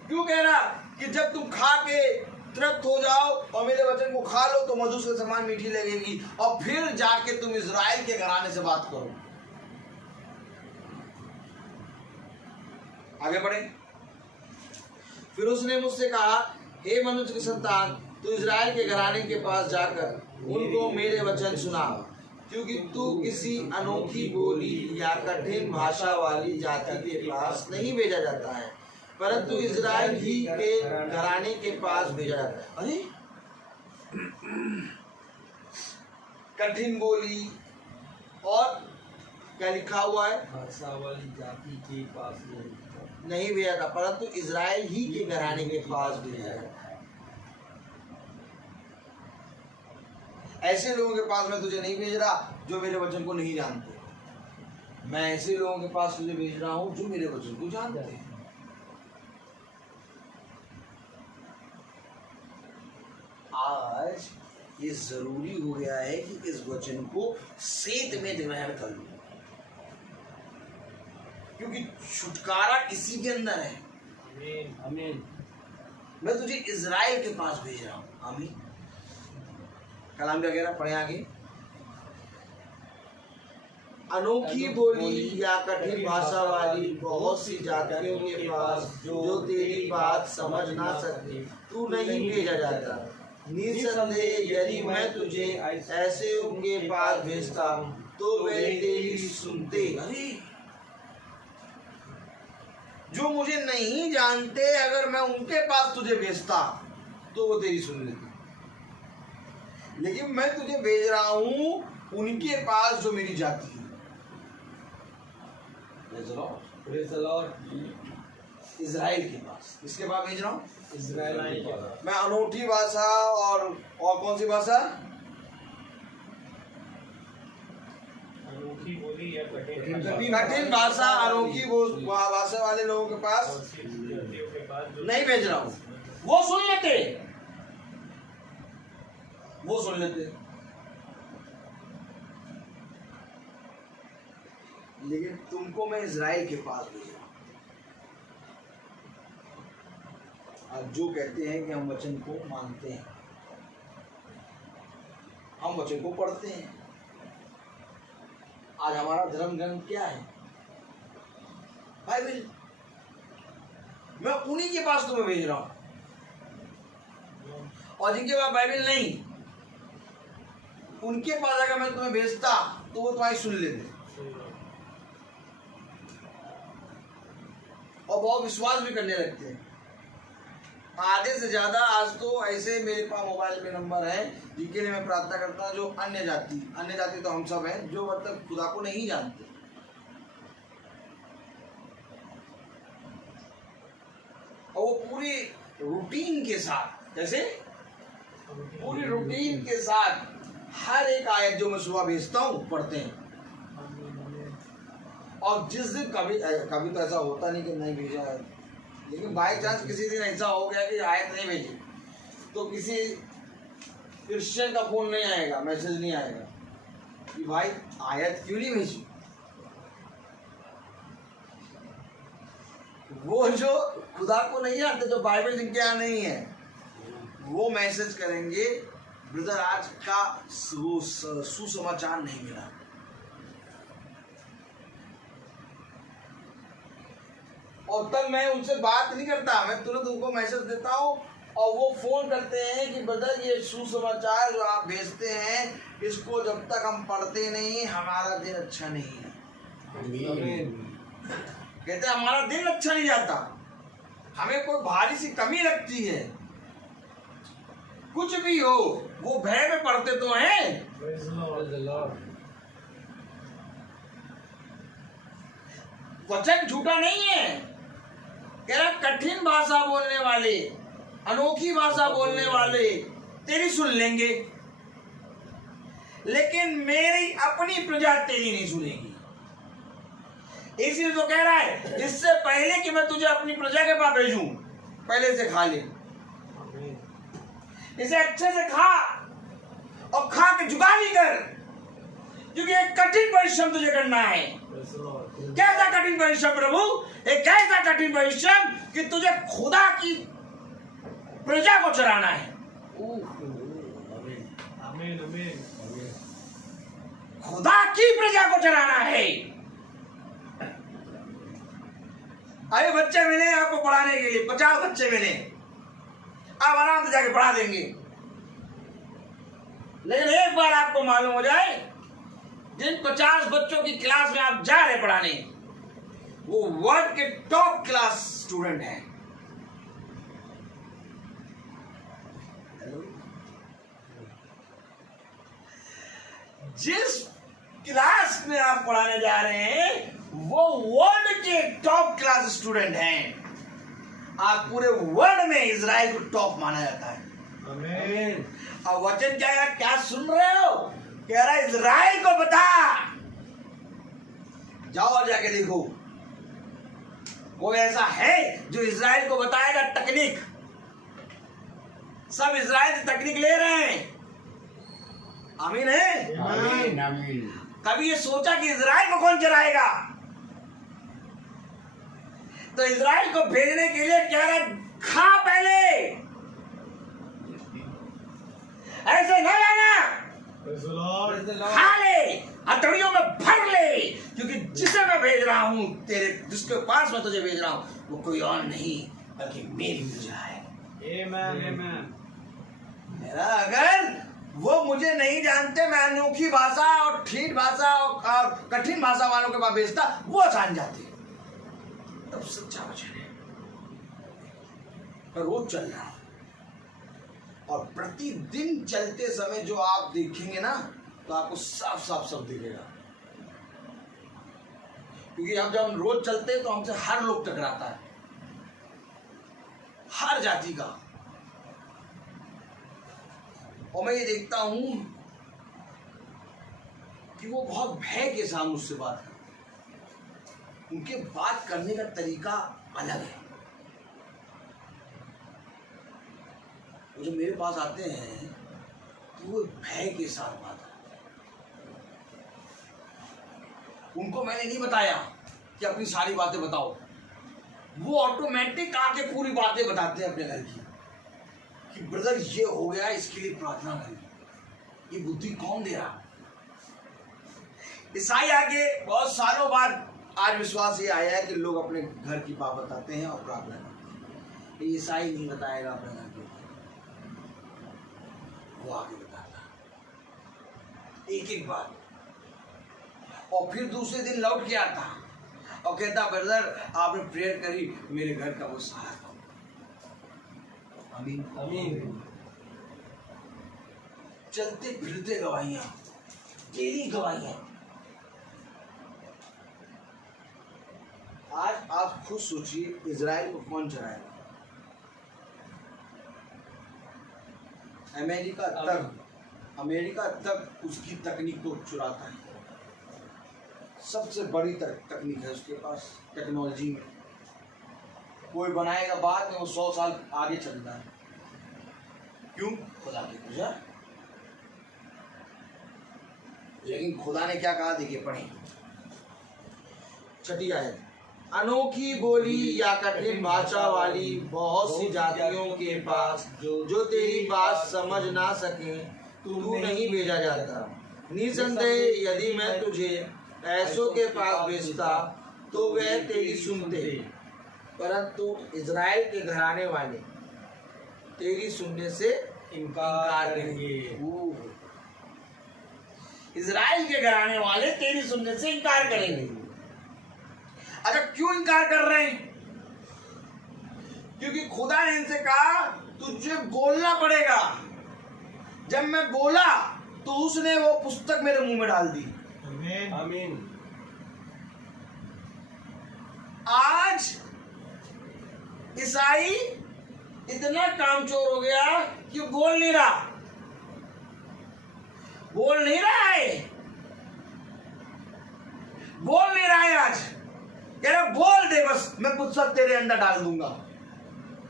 क्यों कह रहा कि जब तुम खा के तृप्त हो जाओ और मेरे वचन को खा लो तो मधु के समान मीठी लगेगी, और फिर जाके तुम इजराइल के घराने से बात करो। आगे बढ़े। फिर उसने मुझसे कहा, हे मनुष्य की संतान, तू इजराइल के घराने के पास जाकर उनको मेरे वचन सुना, क्योंकि तू किसी अनोखी बोली या कठिन भाषा वाली जाति के पास नहीं भेजा जाता है, परंतु इजराइल ही के घराने के पास भेजा जाता है। अरे कठिन बोली और क्या लिखा हुआ है? भाषा वाली जाति के पास नहीं भेजा था, परंतु इजराइल ही के घराने के पास भेजा जाता है। ऐसे लोगों के पास मैं तुझे नहीं भेज रहा जो मेरे वचन को नहीं जानते, मैं ऐसे लोगों के पास तुझे भेज रहा हूं जो मेरे वचन को जानते हैं। आज ये जरूरी हो गया है कि इस वचन को सेत में ग्रहण कर लो, क्योंकि छुटकारा इसी के अंदर है। आमीन। मैं तुझे इजराइल के पास भेज रहा हूं। आमीन। कलाम वगैरह पढ़े आगे। अनोखी बोली या कठिन भाषा वाली बहुत सी जातियों के पास जो तेरी बात समझ ना सकती तू नहीं भेजा जाता। निसंदेह यदि मैं तुझे ऐसे उनके पास भेजता तो वे तेरी सुनते। जो मुझे नहीं जानते, अगर मैं उनके पास तुझे भेजता तो वो तेरी सुन लेते, लेकिन मैं तुझे भेज रहा हूं उनके पास जो मेरी जाति है। Praise the Lord. इजराइल के पास। किसके पास भेज रहा हूं? इजराइल के पास। मैं अनूठी भाषा और कौन सी भाषा? अनोखी बोली या कठिन कठिन भाषा, अनोखी भाषा वाले लोगों के पास नहीं भेज रहा हूं, वो सुन लेते, वो सुन लेते। लेकिन तुमको मैं इजराइल के पास भेजा। आज जो कहते हैं कि हम वचन को मानते हैं, हम वचन को पढ़ते हैं। आज हमारा धर्म ग्रंथ क्या है? बाइबल। मैं उन्हीं के पास तुम्हें भेज रहा हूं, और जिनके पास बाइबल नहीं, उनके पास अगर मैं तुम्हें भेजता तो वो तुम्हारी सुन लेते और बहुत विश्वास भी करने लगते हैं। आधे से ज्यादा आज तो ऐसे मेरे पास मोबाइल में नंबर है जिनके लिए मैं प्रार्थना करता हूँ, जो अन्य जाति तो हम सब हैं, जो मतलब खुदा को नहीं जानते। और वो पूरी रूटीन के साथ, जैसे पूरी रूटीन के साथ हर एक आयत जो मैं सुबह भेजता हूँ पढ़ते हैं। और जिस दिन कभी तो ऐसा होता नहीं कि नहीं भेजा है, लेकिन बाई चांस किसी दिन ऐसा हो गया कि आयत नहीं भेजी, तो किसी क्रिश्चियन का फोन नहीं आएगा, मैसेज नहीं आएगा कि भाई आयत क्यों नहीं भेजी। वो जो खुदा को नहीं आते, जो बाइबल जिनके यहाँ नहीं है, वो मैसेज करेंगे, ब्रदर आज का सुसमाचार नहीं मिला। और तब मैं उनसे बात नहीं करता, मैं तुरंत उनको मैसेज देता हूँ और वो फोन करते हैं कि ब्रदर ये सुसमाचार जो आप भेजते हैं, इसको जब तक हम पढ़ते नहीं हमारा दिन अच्छा नहीं है। कहते हमारा दिन अच्छा नहीं जाता, हमें कोई भारी सी कमी लगती है। कुछ भी हो, वो भय में पढ़ते तो हैं। वचन झूठा नहीं है। कह रहा कठिन भाषा बोलने वाले, अनोखी भाषा बोलने वाले तेरी सुन लेंगे, लेकिन मेरी अपनी प्रजा तेरी नहीं सुनेगी। इसीलिए तो कह रहा है, इससे पहले कि मैं तुझे अपनी प्रजा के पास भेजूं, पहले से खा ले, इसे अच्छे से खा और खा के जुगाली कर, क्योंकि एक कठिन परिश्रम तुझे करना है। कैसा कठिन परिश्रम प्रभु? एक ऐसा कठिन परिश्रम कि तुझे खुदा की प्रजा को चराना है। खुदा की प्रजा को चराना है। अरे बच्चे मिले आपको पढ़ाने के लिए, 50 बच्चे मिले, आप आराम से जाके पढ़ा देंगे। लेकिन एक बार आपको मालूम हो जाए, जिन 50 बच्चों की क्लास में आप जा रहे पढ़ाने, वो वर्ल्ड के टॉप क्लास स्टूडेंट हैं। जिस क्लास में आप पढ़ाने जा रहे हैं, वो वर्ल्ड के टॉप क्लास स्टूडेंट हैं। आप पूरे वर्ल्ड में इजराइल को टॉप माना जाता है। आमीन। और वचन क्या सुन रहे हो? कह रहा है इजराइल को बता, जाओ और जाके देखो, कोई ऐसा है जो इजराइल को बताएगा तकनीक? सब इजराइल से तकनीक ले रहे हैं। आमीन है। आमीन आमीन। कभी ये सोचा कि इजराइल को कौन चलाएगा? तो इजराइल को भेजने के लिए कह रहा, खा पहले, ऐसे न जाना, खा ले, हथौड़ियों में भर ले, क्योंकि जिसे मैं भेज रहा हूं, तेरे जिसके पास मैं तुझे भेज रहा हूं, वो कोई और नहीं बल्कि मेरी प्रजा है। मेरा अगर वो मुझे नहीं जानते, मैं अनोखी भाषा और ठीठ भाषा और कठिन भाषा वालों के पास भेजता, वो जान जाते, तब सच्चा वचन है। रोज चल रहा और प्रतिदिन चलते समय जो आप देखेंगे ना, तो आपको साफ साफ सब दिखेगा। क्योंकि अब जब हम रोज चलते हैं तो हमसे हर लोग टकराता है, हर जाति का। और मैं ये देखता हूं कि वो बहुत भय के साथ मुझसे बात करते, उनके बात करने का तरीका अलग है। वो जब मेरे पास आते हैं तो वो भय के साथ बात है। उनको मैंने नहीं बताया कि अपनी सारी बातें बताओ, वो ऑटोमेटिक आके पूरी बातें बताते हैं अपने घर की कि ब्रदर ये हो गया, इसके लिए प्रार्थना करिए। ये बुद्धि कौन दे रहा? ईसाई आगे बहुत सालों बाद आज विश्वास ये आया है कि लोग अपने घर की बात बताते हैं और प्रार्थना करते हैं। ये ईसाई नहीं बताएगा अपने घर की, वो आगे बताता एक एक बात, और फिर दूसरे दिन लौट के आता और कहता ब्रदर आपने प्रेयर करी, मेरे घर का वो सहारा। आमीन आमीन। चलते फिरते गवाहियां, तेरी गवाहियां। आज आप खुद सोचिए, इजराइल को कौन चलाएगा? अमेरिका तक उसकी तकनीक को चुराता है। सबसे बड़ी तकनीक है उसके पास टेक्नोलॉजी में। कोई बनाएगा बाद में वो 100 साल आगे चलता है। क्यों? खुदा की पूजा। लेकिन खुदा ने क्या कहा, देखिए पढ़े छठी आयत। अनोखी बोली या कठिन भाषा वाली बहुत सी जातियों के पास जो तेरी बात समझ ना सके तू नहीं भेजा जाता। निसंदेह यदि मैं तुझे ऐसों के पास भेजता तो वह तेरी सुनते, परंतु इजराइल के घराने वाले तेरी सुनने से इनकार करेंगे। इजराइल के घराने वाले तेरी सुनने से इनकार करेंगे। अच्छा, क्यों इनकार कर रहे हैं? क्योंकि खुदा ने इनसे कहा तुझे बोलना पड़ेगा। जब मैं बोला तो उसने वो पुस्तक मेरे मुंह में डाल दी। आमीन। आज ईसाई इतना कामचोर हो गया कि बोल नहीं रहा है। आज कह रहा बोल दे, बस मैं पुस्तक तेरे अंदर डाल दूंगा।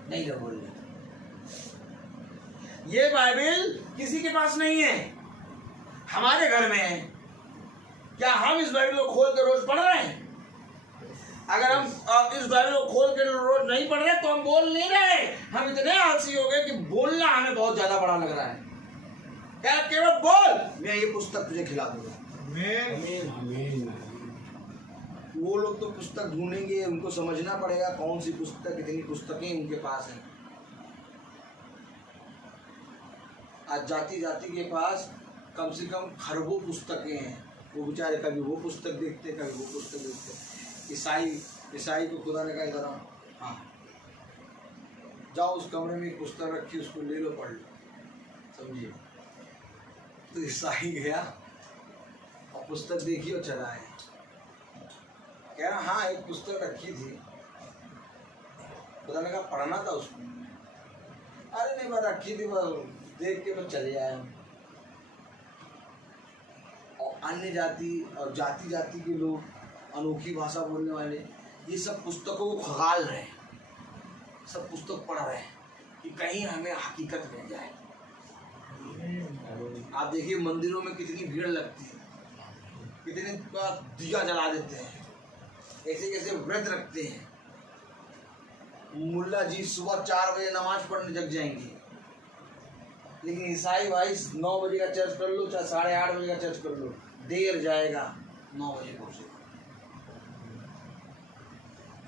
नहीं रहा बोल। ये बाइबल किसी के पास नहीं है, हमारे घर में है। क्या हम इस बाइबल को खोल के रोज पढ़ रहे हैं? अगर हम इस बाइबल को खोल के रोज नहीं पढ़ रहे तो हम बोल नहीं रहे। हम इतने आलसी हो गए कि बोलना हमें बहुत ज्यादा बड़ा लग रहा है। क्या केवल बोल, मैं ये पुस्तक तुझे खिला दूंगा। आमीन आमीन। वो लोग तो पुस्तक ढूंढेंगे, उनको समझना पड़ेगा कौन सी पुस्तक, कितनी पुस्तकें उनके पास हैं। आज जाति के पास कम से कम खरबों पुस्तकें हैं। वो बेचारे कभी वो पुस्तक देखते, कभी वो पुस्तक देखते। ईसाई को खुदा ने कहा इधर आओ, हाँ जाओ उस कमरे में एक पुस्तक रखी, उसको ले लो, पढ़ लो, समझिए। तो ईसाई गया और पुस्तक देखी और चला आया। कह रहा हाँ एक पुस्तक रखी थी, खुदा ने कहा पढ़ना था उसको। अरे नहीं, बस रखी थी, बस देख के मैं चले आया। और अन्य जाति और जाति के लोग, अनोखी भाषा बोलने वाले, ये सब पुस्तकों को खगाल रहे हैं, सब पुस्तक पढ़ रहे हैं कि कहीं हमें हकीकत मिल जाए। आप देखिए मंदिरों में कितनी भीड़ लगती है, कितने दिया जला देते हैं, ऐसे कैसे व्रत रखते हैं। मुल्ला जी सुबह 4 बजे नमाज पढ़ने जग जाएंगे, लेकिन ईसाई भाई 9 बजे का चर्च कर लो, चाहे 8:30 बजे का चर्च कर लो, देर जाएगा 9 बजे पहुंचे।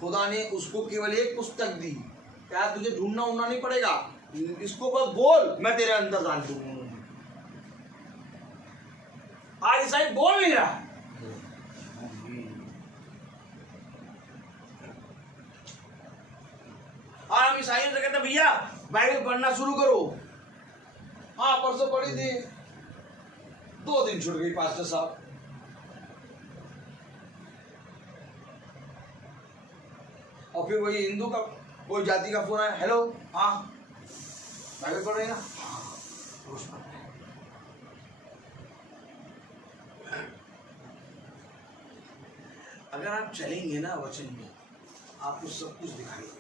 खुदा ने उसको केवल एक पुस्तक दी, क्या तुझे ढूंढना उड़ना नहीं पड़ेगा, इसको बस बोल, मैं तेरे अंदर डाल दूंगा। आज ईसाई बोल नहीं रहा। और हम ईसाइयों से कहते भैया बाइबल पढ़ना शुरू करो। हाँ परसों पढ़ी थी, 2 दिन छूट गई पास्टर साहब। और फिर वही हिंदू का कोई जाति का फोन आया, हेलो हाँ बाइबल पढ़ रहे हैं ना, रोज पढ़ रहे हैं। अगर आप चलेंगे ना वचन में, आपको सब कुछ दिखाई देगा।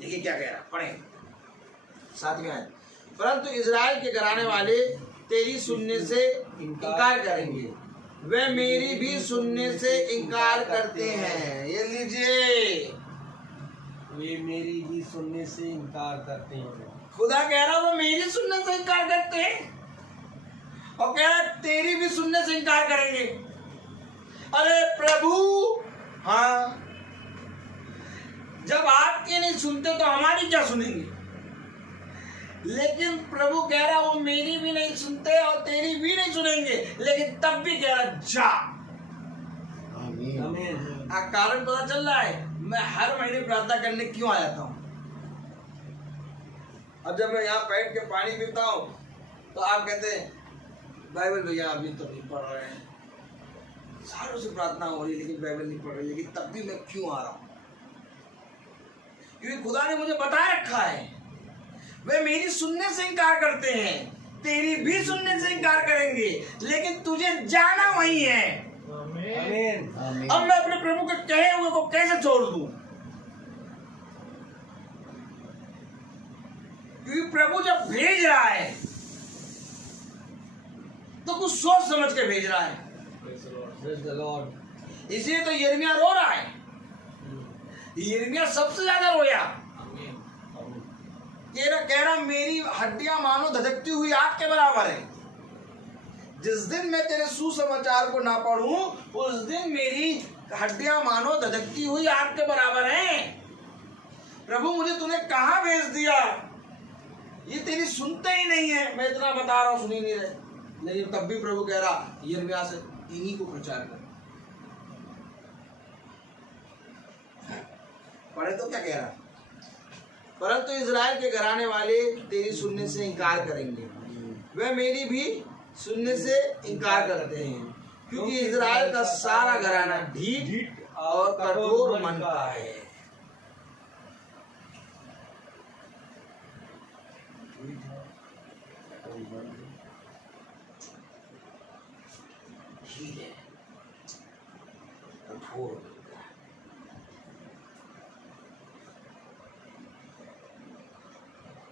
देखिए क्या कह रहा, पढ़े 7वें आयत। परंतु इजराइल के घराने वाले तेरी सुनने से इनकार करेंगे, वे मेरी भी सुनने से इनकार करते हैं। ये लीजिए, वे मेरी भी सुनने से इनकार करते हैं। खुदा कह रहा वो मेरी सुनने से इनकार करते हैं और कह रहा तेरी भी सुनने से इनकार करेंगे। अरे प्रभु, हाँ, जब आपके नहीं सुनते तो हमारी क्या सुनेंगे? लेकिन प्रभु कह रहा वो मेरी भी नहीं सुनते और तेरी भी नहीं सुनेंगे, लेकिन तब भी कह रहा जा। आमीन। कारण पता चल रहा है मैं हर महीने प्रार्थना करने क्यों आ जाता हूँ। अब जब मैं यहाँ बैठ के पानी पीता हूँ तो आप कहते हैं बाइबल भैया अभी तो नहीं पढ़ रहे हैं, सालों से प्रार्थना हो रही है लेकिन बाइबल नहीं पढ़ रही, लेकिन तब भी मैं क्यों आ रहा हूँ? क्योंकि खुदा ने मुझे बता रखा है वे मेरी सुनने से इनकार करते हैं, तेरी भी सुनने से इनकार करेंगे, लेकिन तुझे जाना वही है। आमीन। अब मैं अपने प्रभु के कहे हुए को कैसे छोड़ दूं? क्योंकि प्रभु जब भेज रहा है तो कुछ सोच समझ के भेज रहा है। Praise the Lord। इसलिए तो यिर्मयाह रो रहा है। यिर्मयाह सबसे ज्यादा रोया। कह रहा मेरी हड्डियां मानो धधकती हुई आग के बराबर है। जिस दिन मैं तेरे सुसमाचार को ना पढ़ूं उस दिन मेरी हड्डियां मानो धधकती हुई आग के बराबर हैं। प्रभु मुझे तूने कहां भेज दिया? ये तेरी सुनते ही नहीं है। मैं इतना बता रहा हूं, सुनी नहीं रहे, लेकिन तब भी प्रभु कह रहा यिर्मयाह से इन्हीं को प्रचार कर। पढ़े तो क्या कह रहा? परंतु इजराइल के घराने वाले तेरी सुनने से इनकार करेंगे, वे मेरी भी सुनने से इनकार करते हैं, क्योंकि इजराइल का सारा घराना ढीठ और कठोर मन का है। कठोर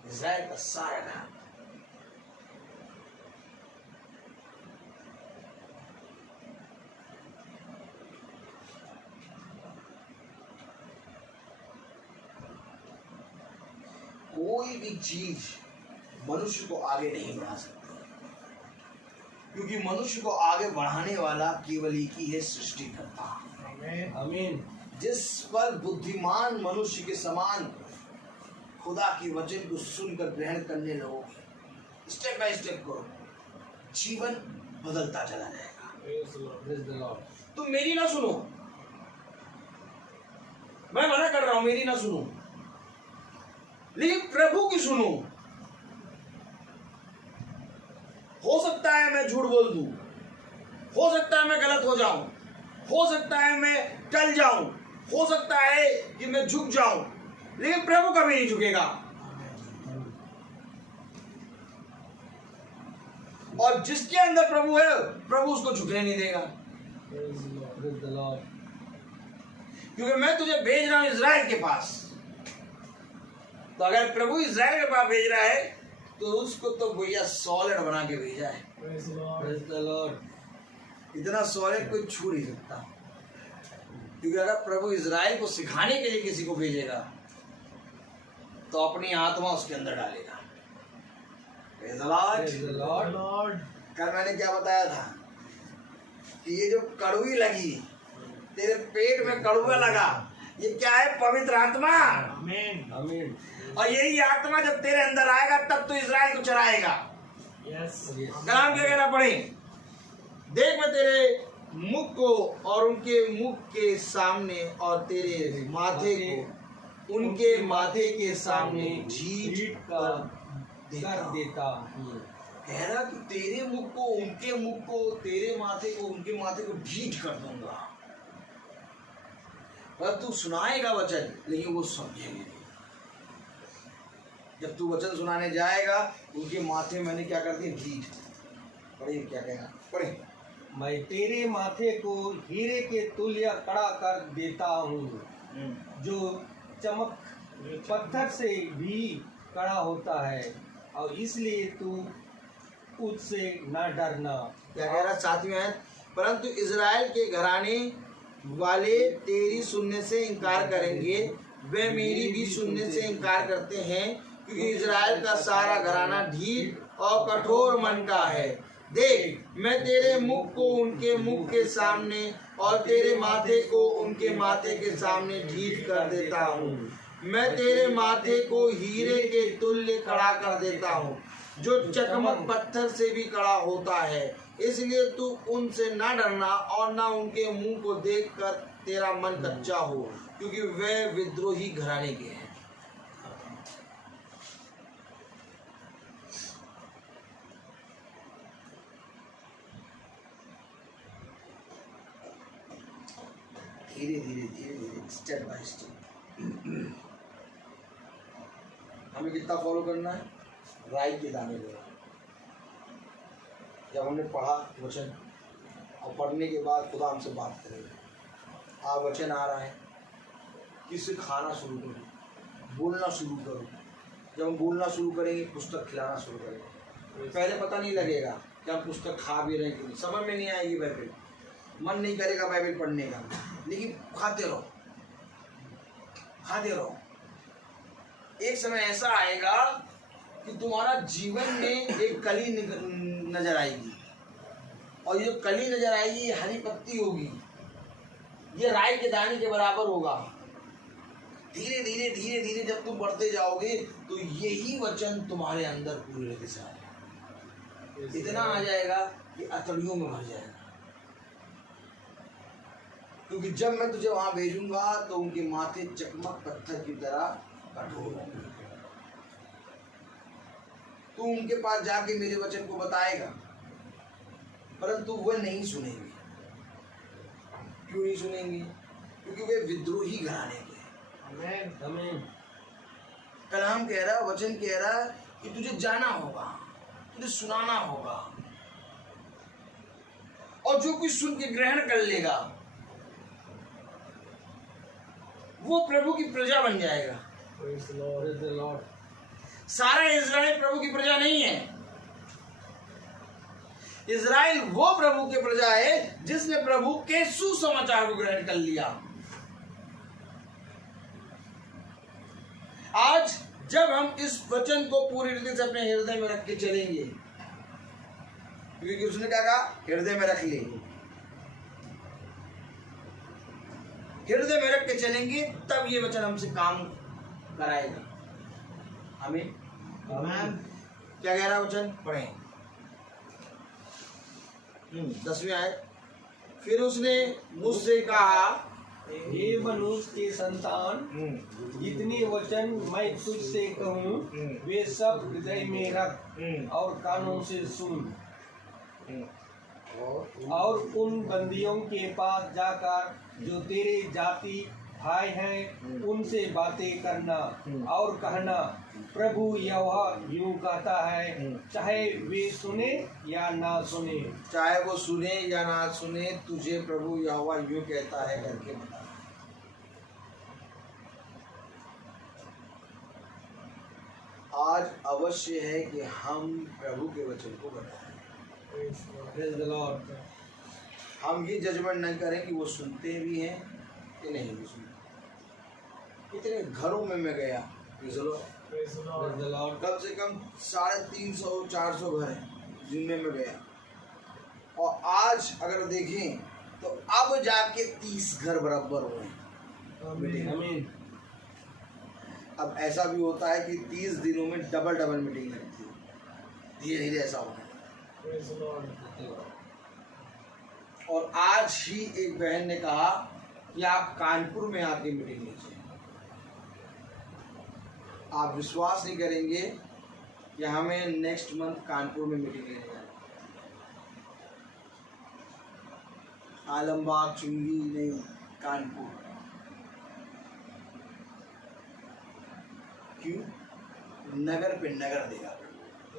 इजराइल का सारा घराना कोई भी चीज मनुष्य को आगे नहीं बढ़ा सकती, क्योंकि मनुष्य को आगे बढ़ाने वाला केवल एक ही है, सृष्टिकर्ता। आमीन। जिस पर बुद्धिमान मनुष्य के समान खुदा के वचन को सुनकर ग्रहण करने लगोगे, स्टेप बाय स्टेप करो, जीवन बदलता चला जाएगा। Praise the Lord। तुम मेरी ना सुनो, मैं मना कर रहा हूं, मेरी ना सुनो, लेकिन प्रभु की सुनो। हो सकता है मैं झूठ बोल दूं, हो सकता है मैं गलत हो जाऊं, हो सकता है मैं टल जाऊं, हो सकता है कि मैं झुक जाऊं, लेकिन प्रभु कभी नहीं झुकेगा। और जिसके अंदर प्रभु है, प्रभु उसको झुकने नहीं देगा। Praise the Lord। क्योंकि मैं तुझे भेज रहा हूं इजराइल के पास। तो अगर प्रभु इजराइल के पास भेज रहा है तो उसको तो भैया सॉलिड बना के भेजा है। Praise the Lord। इतना सॉलिड कोई छू नहीं सकता, क्योंकि अगर प्रभु इजराइल को सिखाने के लिए किसी को भेजेगा तो अपनी आत्मा उसके अंदर डालेगा। Praise the Lord। Praise the Lord। कल मैंने क्या बताया था कि ये जो कड़वी लगी, तेरे पेट में कड़वा लगा, ये क्या है? पवित्र आत्मा। आमीन। और यही आत्मा जब तेरे अंदर आएगा तब तो इजराइल को चलाएगा। कलाम क्या कहना पड़े? देख मैं तेरे मुख को और उनके मुख के सामने और तेरे माथे को उनके माथे के सामने ढीठ कर देता हूँ। कह रहा कि तेरे मुख को उनके मुख को, तेरे माथे को उनके माथे को ढीठ कर दूंगा। पर तू सुनाएगा वचन, लेकिन वो समझेंगे नहीं। जब तू वचन सुनाने जाएगा उनके माथे मैंने क्या कर दिया? ढीठ। पढ़े क्या कहना? पढ़े। मैं तेरे माथे को हीरे के तुल्य कड़ा कर देता हूँ, जो चमक पत्थर से भी कड़ा होता है और इसलिए तू उससे न डरना। क्या कह रहा 7वीं आयत, परंतु इज़राइल के घराने वाले तेरी सुनने से इनकार करेंगे, वे मेरी भी सुनने से इनकार करते हैं, क्योंकि इज़राइल का सारा घराना ढीठ और कठोर मन का है। देख, मैं तेरे मुख को उनके मुख के सामने और तेरे माथे को उनके माथे के सामने ढीठ कर देता हूँ। मैं तेरे माथे को हीरे के तुल्य खड़ा कर देता हूँ, जो चकमक पत्थर से भी कड़ा होता है। इसलिए तू उनसे न डरना और न उनके मुंह को देखकर तेरा मन कच्चा हो, क्योंकि वे विद्रोही घराने के हैं। धीरे धीरे धीरे धीरे, स्टेप बाय स्टेप। हमें कितना फॉलो करना है? राई के दाने लेना। जब हमने पढ़ा वचन और पढ़ने के बाद खुदा हमसे बात करेगा। आप वचन आ रहा है, किससे खाना शुरू करो, बोलना शुरू करो। जब हम बोलना शुरू करेंगे, पुस्तक खिलाना शुरू करेंगे। पहले पता नहीं लगेगा कि हम पुस्तक खा भी रहे हैं कि नहीं, समझ में नहीं आएगी बाइबल, मन नहीं करेगा बाइबल पढ़ने का, लेकिन खाते रहो, खाते रहो। एक समय ऐसा आएगा कि तुम्हारा जीवन में एक कली नजर आएगी, और ये कली नजर आएगी, ये हरी पत्ती होगी, ये राई के दाने के बराबर होगा। धीरे धीरे धीरे धीरे जब तुम बढ़ते जाओगे तो यही वचन तुम्हारे अंदर पूरे रहते से आएगा, इतना आ जाएगा कि अतड़ियों में भर जाएगा। क्योंकि जब मैं तुझे वहां भेजूंगा तो उनके माथे चकमक पत्थर की तरह कठोर होंगे। तू उनके पास जाके मेरे वचन को बताएगा, परंतु वह नहीं सुनेंगे। क्यों नहीं सुनेंगे? क्योंकि वे विद्रोही घराने के हैं। आमीन। कलाम कह रहा, वचन कह रहा कि तुझे जाना होगा, तुझे सुनाना होगा, और जो कुछ सुन के ग्रहण कर लेगा वो प्रभु की प्रजा बन जाएगा। Praise the Lord, praise the Lord. सारा इज़राइल प्रभु की प्रजा नहीं है। इज़राइल वो प्रभु की प्रजा है जिसने प्रभु के सुसमाचार को ग्रहण कर लिया। आज जब हम इस वचन को पूरी रीति से अपने हृदय में रख के चलेंगे, क्योंकि उसने क्या कहा, हृदय में रख ले, हृदय में रख के चलेंगे, तब ये वचन हमसे काम कराएगा। हमें क्या कह रहा वचन? पढ़ें 10वीं आयत। फिर उसने मुझसे कहा, हे मनुष्य के संतान, जितने वचन मैं तुझसे कहूँ वे सब हृदय में रख और कानों से सुन, और उन बंदियों के पास जाकर जो तेरे जाति भाई हैं उनसे बातें करना और कहना, प्रभु यहोवा यूं कहता है, चाहे वे सुने या ना सुने। चाहे वो सुने या ना सुने, तुझे प्रभु यहोवा यूं कहता है करके बता। आज अवश्य है कि हम प्रभु के वचन को बताएं। Praise the Lord. हम ये जजमेंट नहीं करें कि वो सुनते भी हैं कि नहीं भी सुनते। कितने घरों में मैं गया, Praise the Lord. कम से कम 350-400 घर हैं जिनमें मैं गया, और आज अगर देखें तो अब जाके 30 घर बराबर हुए। आमीन। अब ऐसा भी होता है कि 30 दिनों में डबल मीटिंग लगती है, धीरे धीरे ऐसा होता है। और आज ही एक बहन ने कहा कि आप कानपुर में आके मीटिंग लीजिए। आप विश्वास नहीं करेंगे कि हमें नेक्स्ट मंथ कानपुर में मीटिंग लेने जाना है। आलमबाग, चुंगी नहीं, कानपुर। क्यों? नगर पे नगर देगा।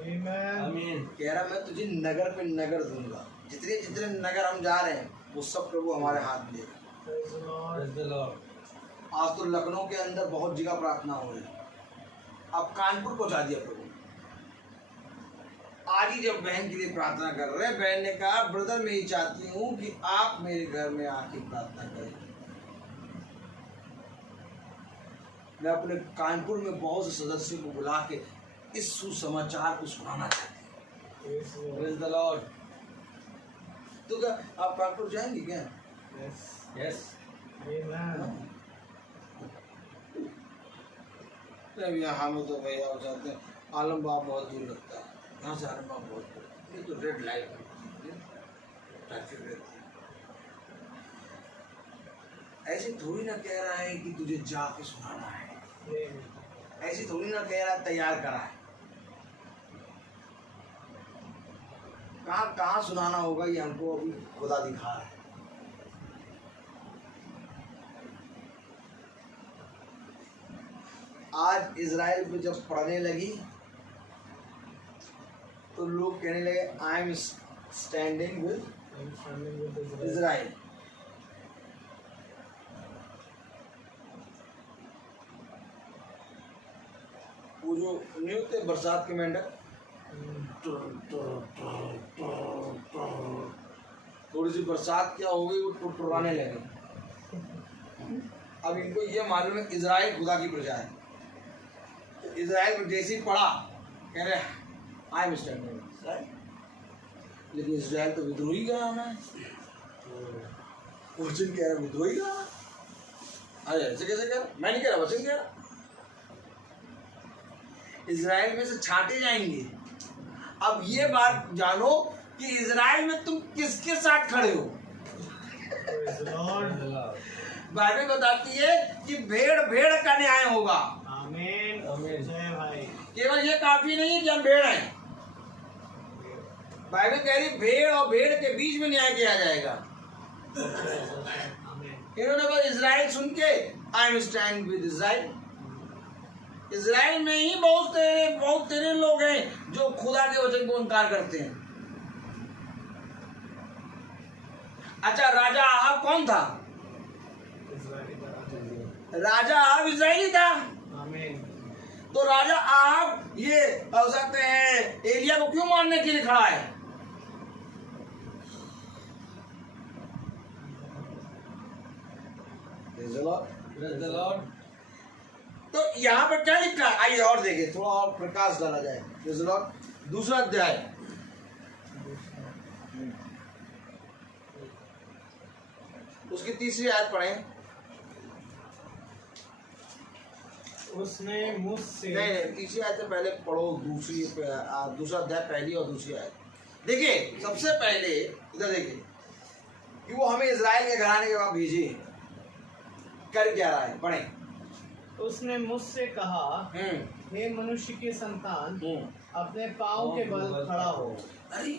आमीन। कह रहा मैं तुझे नगर पे नगर दूंगा। जितने जितने नगर हम जा रहे हैं वो सब प्रभु हमारे हाथ में देगा। Praise the Lord. आज तो लखनऊ के अंदर बहुत जगह प्रार्थना हो रही है, अब कानपुर पहुंचा दिया प्रभु। आज ही जब बहन के लिए प्रार्थना कर रहे हैं, बहन ने कहा ब्रदर मैं ये चाहती हूँ कि आप मेरे घर में आके प्रार्थना करें। मैं अपने कानपुर में बहुत से सदस्यों को बुला के इस सुसमाचार को सुनाना चाहती हूँ। Praise the Lord. तो क्या आप कानपुर जाएंगे क्या? Yes. नहीं यहाँ में तो भैया आप जानते हैं आलमबाग बहुत दूर लगता है, यहाँ से आलमबाग बहुत दूर। ये तो रेड लाइट है, ट्रैफिक रहती है। ऐसे थोड़ी ना कह रहा है कि तुझे जाके सुनाना है, ऐसे थोड़ी ना कह रहा है तैयार करा है। कहाँ कहाँ सुनाना होगा ये हमको अभी खुदा दिखा रहा है। आज इजराइल पे जब पढ़ने लगी तो लोग कहने लगे I am standing with Israel. वो जो नहीं होते बरसात के मेंढक, थोड़ी सी बरसात क्या हो गई वो टुटराने लगे। अब इनको ये मालूम है इजराइल खुदा की प्रजा है, तो इजराइल को जैसे ही पढ़ा कह रहे I am standing with Israel. लेकिन इजराइल तो विद्रोही कराना है, वचन कह रहा विद्रोही कराना। अरे ऐसे कैसे कह रहा? मैं नहीं कह रहा, वचन कह रहा। इजराइल में से छांटे जाएंगे। अब ये बात जानो कि इजराइल में तुम किसके साथ खड़े हो। बाइबल बताती है कि भेड़ भेड़ का न्याय होगा। आमीन। जय भाई। केवल ये काफी नहीं है कि हम भेड़ हैं, बाइबल कह रही भेड़ और भेड़ के बीच में न्याय किया जाएगा। इन्होंने बस इजराइल सुन के I am stand with Israel. Israel में ही बहुत तेरे लोग हैं जो खुदा के वचन को इनकार करते हैं। अच्छा, राजा आहाब कौन था? राजा आहाब इजराइली था। आमीन। तो राजा आहाब ये हो सकते हैं एलिया को क्यों मारने के लिए खड़ा है? Praise the Lord. तो यहाँ पर क्या लिखा है? आइए और देखें, थोड़ा और प्रकाश डाला जाए। Praise the Lord. दूसरा अध्याय, उसकी तीसरी आयत पढ़ें। उसने मुझसे नहीं, तीसरी आयत से पहले पढ़ो दूसरा अध्याय पहली और दूसरी आयत। देखिए सबसे पहले इधर देखिए कि वो हमें इजराइल के घराने के बाद भेजे कर क्या रहा है, पढ़े। उसने मुझसे कहा, हे मनुष्य के संतान, अपने पाँव के बल खड़ा हो। अरे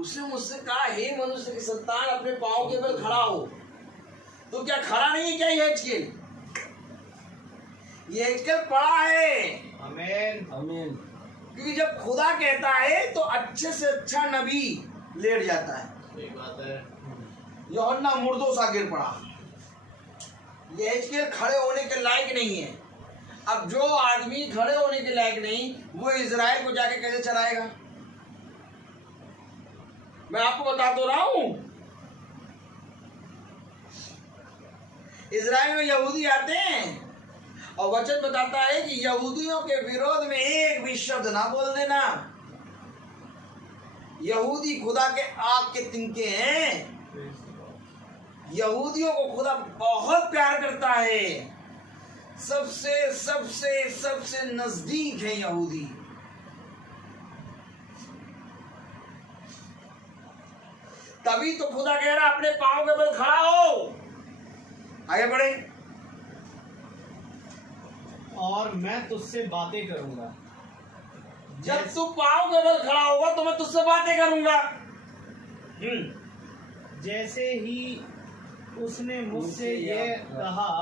उसने मुझसे कहा हे मनुष्य के संतान अपने पाँव के बल खड़ा हो। तो क्या खड़ा नहीं है क्या ये हेजकेल? ये हेजकेल पड़ा है। आमीन। आमीन। क्योंकि जब खुदा कहता है तो अच्छे से अच्छा नबी लेट जाता है। सही बात है। यूहन्ना मुर्दों सा गिर पड़ा। ये हेजकेल खड़े होने के लायक नहीं है। अब जो आदमी खड़े होने के लायक नहीं, वो इजराइल को जाके कैसे चलाएगा? मैं आपको बता तो रहा हूं, इजराइल में यहूदी आते हैं और वचन बताता है कि यहूदियों के विरोध में एक भी शब्द ना बोल देना। यहूदी खुदा के आग के तिनके हैं। यहूदियों को खुदा बहुत प्यार करता है। सबसे सबसे सबसे नजदीक है यहूदी। तभी तो खुदा कह रहा अपने पांव के बल खड़ा हो। आगे बढ़े। और मैं तुझसे बातें करूंगा। जब तू पांव के बल खड़ा होगा तो मैं तुझसे बातें करूंगा। जैसे ही उसने मुझसे यह कहा,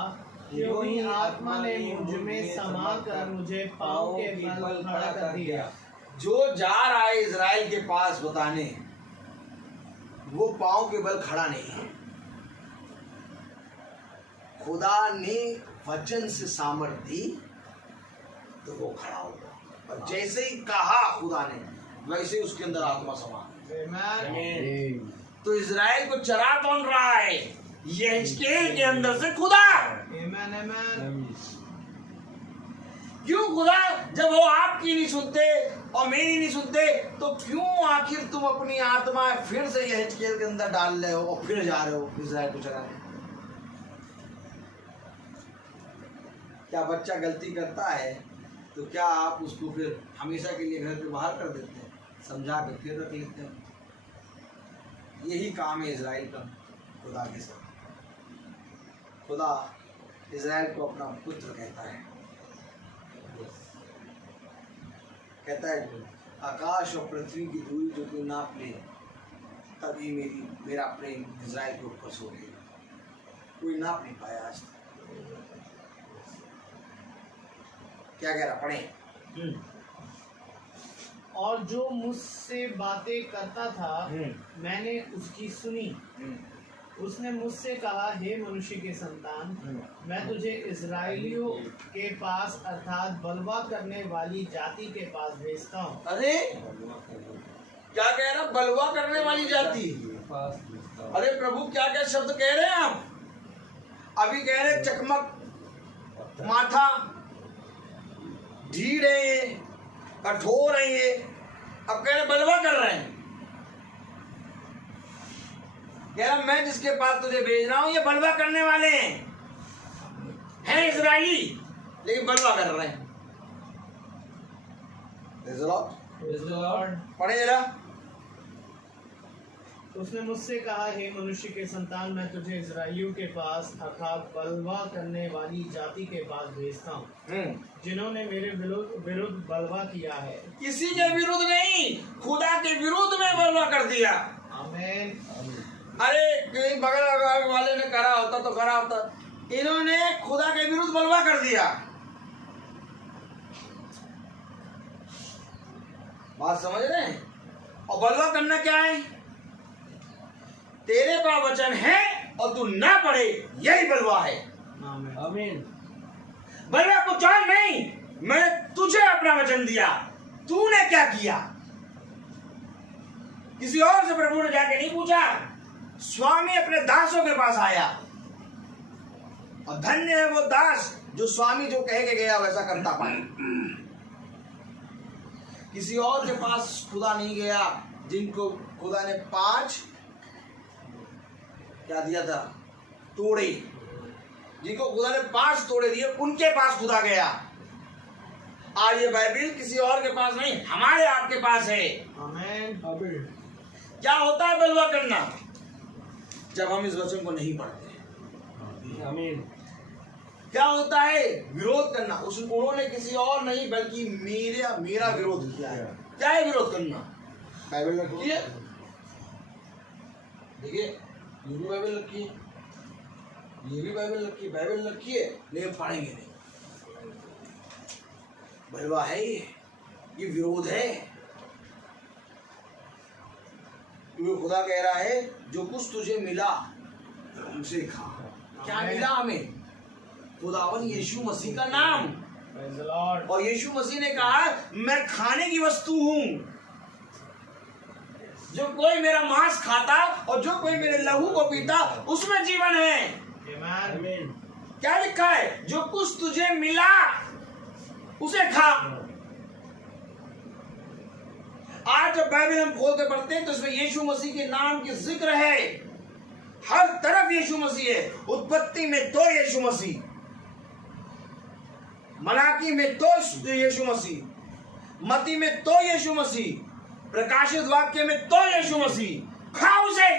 क्यों ही आत्मा ने मुझ में समा कर मुझे पाँव के बल खड़ा कर दिया। जो जा रहा है इजराइल के पास बताने, वो पाँव के बल खड़ा नहीं है। खुदा ने वचन से सामर्थ दी तो वो खड़ा होगा। और जैसे ही कहा खुदा ने वैसे उसके अंदर आत्मा समा। तो इजराइल को चरा कौन रहा है? यहेजकेल के अंदर से खुदा। क्यों खुदा? जब वो आपकी नहीं सुनते और मेरी नहीं सुनते तो क्यों आखिर तुम अपनी आत्मा फिर से यहेजकेल के अंदर डाल रहे हो और फिर जा रहे हो इजराइल को चराने? क्या बच्चा गलती करता है तो क्या आप उसको फिर हमेशा के लिए घर से बाहर कर देते हैं, समझा कर फिर रख लेते हैं? यही काम है इजराइल का खुदा के साथ। खुदा इजराइल को अपना पुत्र कहता है, कहता है आकाश और पृथ्वी की दूरी जो कोई नाप ले तभी मेरा प्रेम इजराइल के ऊपर सो गया। कोई नाप नहीं पाया आज तक। क्या कह रहा पढ़े? और जो मुझसे बातें करता था मैंने उसकी सुनी। उसने मुझसे कहा, हे मनुष्य के संतान, मैं तुझे इजराइलियों के पास अर्थात बलवा करने वाली जाति के पास भेजता हूँ। अरे क्या कह रहा? बलवा करने वाली जाति। अरे प्रभु क्या क्या शब्द कह रहे हैं आप? अभी कह रहे चकमक माथा, ढीठ है ये, कठोर है ये, अब कह रहे बलवा कर रहे हैं। कह रहा मैं जिसके पास तुझे भेज रहा हूं ये बलवा करने वाले हैं इजराइली, लेकिन बलवा कर रहे हैं। पढ़े जरा। उसने मुझसे कहा, हे मनुष्य के संतान, मैं तुझे इजराइलियों के पास अर्थात बलवा करने वाली जाति के पास भेजता हूँ जिन्होंने मेरे विरुद्ध बलवा किया है। किसी के विरुद्ध नहीं, खुदा के विरुद्ध में बलवा कर दिया। आमीन। अरे कहीं बगल वाले ने करा होता तो करा होता, इन्होंने खुदा के विरुद्ध बलवा कर दिया। बात समझ रहे हैं? और बलवा करना क्या है? तेरे पास वचन है और तू ना पढ़े, यही बलवा है। आमीन। बलवा को जान नहीं, मैंने तुझे अपना वचन दिया, तूने क्या किया? किसी और से प्रभु ने जाके नहीं पूछा, स्वामी अपने दासों के पास आया। और धन्य है वो दास जो स्वामी जो कह के गया वैसा करता पाए। किसी और के पास खुदा नहीं गया जिनको खुदा ने 5 क्या दिया था? तोड़े। जिनको खुदा ने 5 तोड़े दिए उनके पास खुदा गया। आज ये बाइबिल किसी और के पास नहीं, हमारे आपके पास है। आमीन। क्या होता है बलवा करना? जब हम इस वचन को नहीं पढ़ते। आमीन। क्या होता है विरोध करना? उन्होंने किसी और नहीं बल्कि मेरा विरोध किया है। क्या है विरोध करना? बाइबल रखी है, देखिए ये भी बाइबल रखी है, ये भी बाइबल रखी है, लेकिन पढ़ेंगे नहीं। बलवा है ये विरोध है। क्योंकि खुदा कह रहा है जो कुछ तुझे मिला उसे खा। क्या मिला हमें? खुदावन यीशु मसीह का नाम। और यीशु मसीह ने कहा मैं खाने की वस्तु हूं। जो कोई मेरा मांस खाता और जो कोई मेरे लहू को पीता उसमें जीवन है। आमीन। क्या लिखा है? जो कुछ तुझे मिला उसे खा। आज जब बाइबल हम खोल के पढ़ते हैं तो इसमें यीशु मसीह के नाम की जिक्र है। हर तरफ यीशु मसीह है। उत्पत्ति में तो यीशु मसीह, मलाकी में तो यीशु मसीह, मती में तो यीशु मसीह, प्रकाशित वाक्य में तो यीशु मसीह। खा उसे।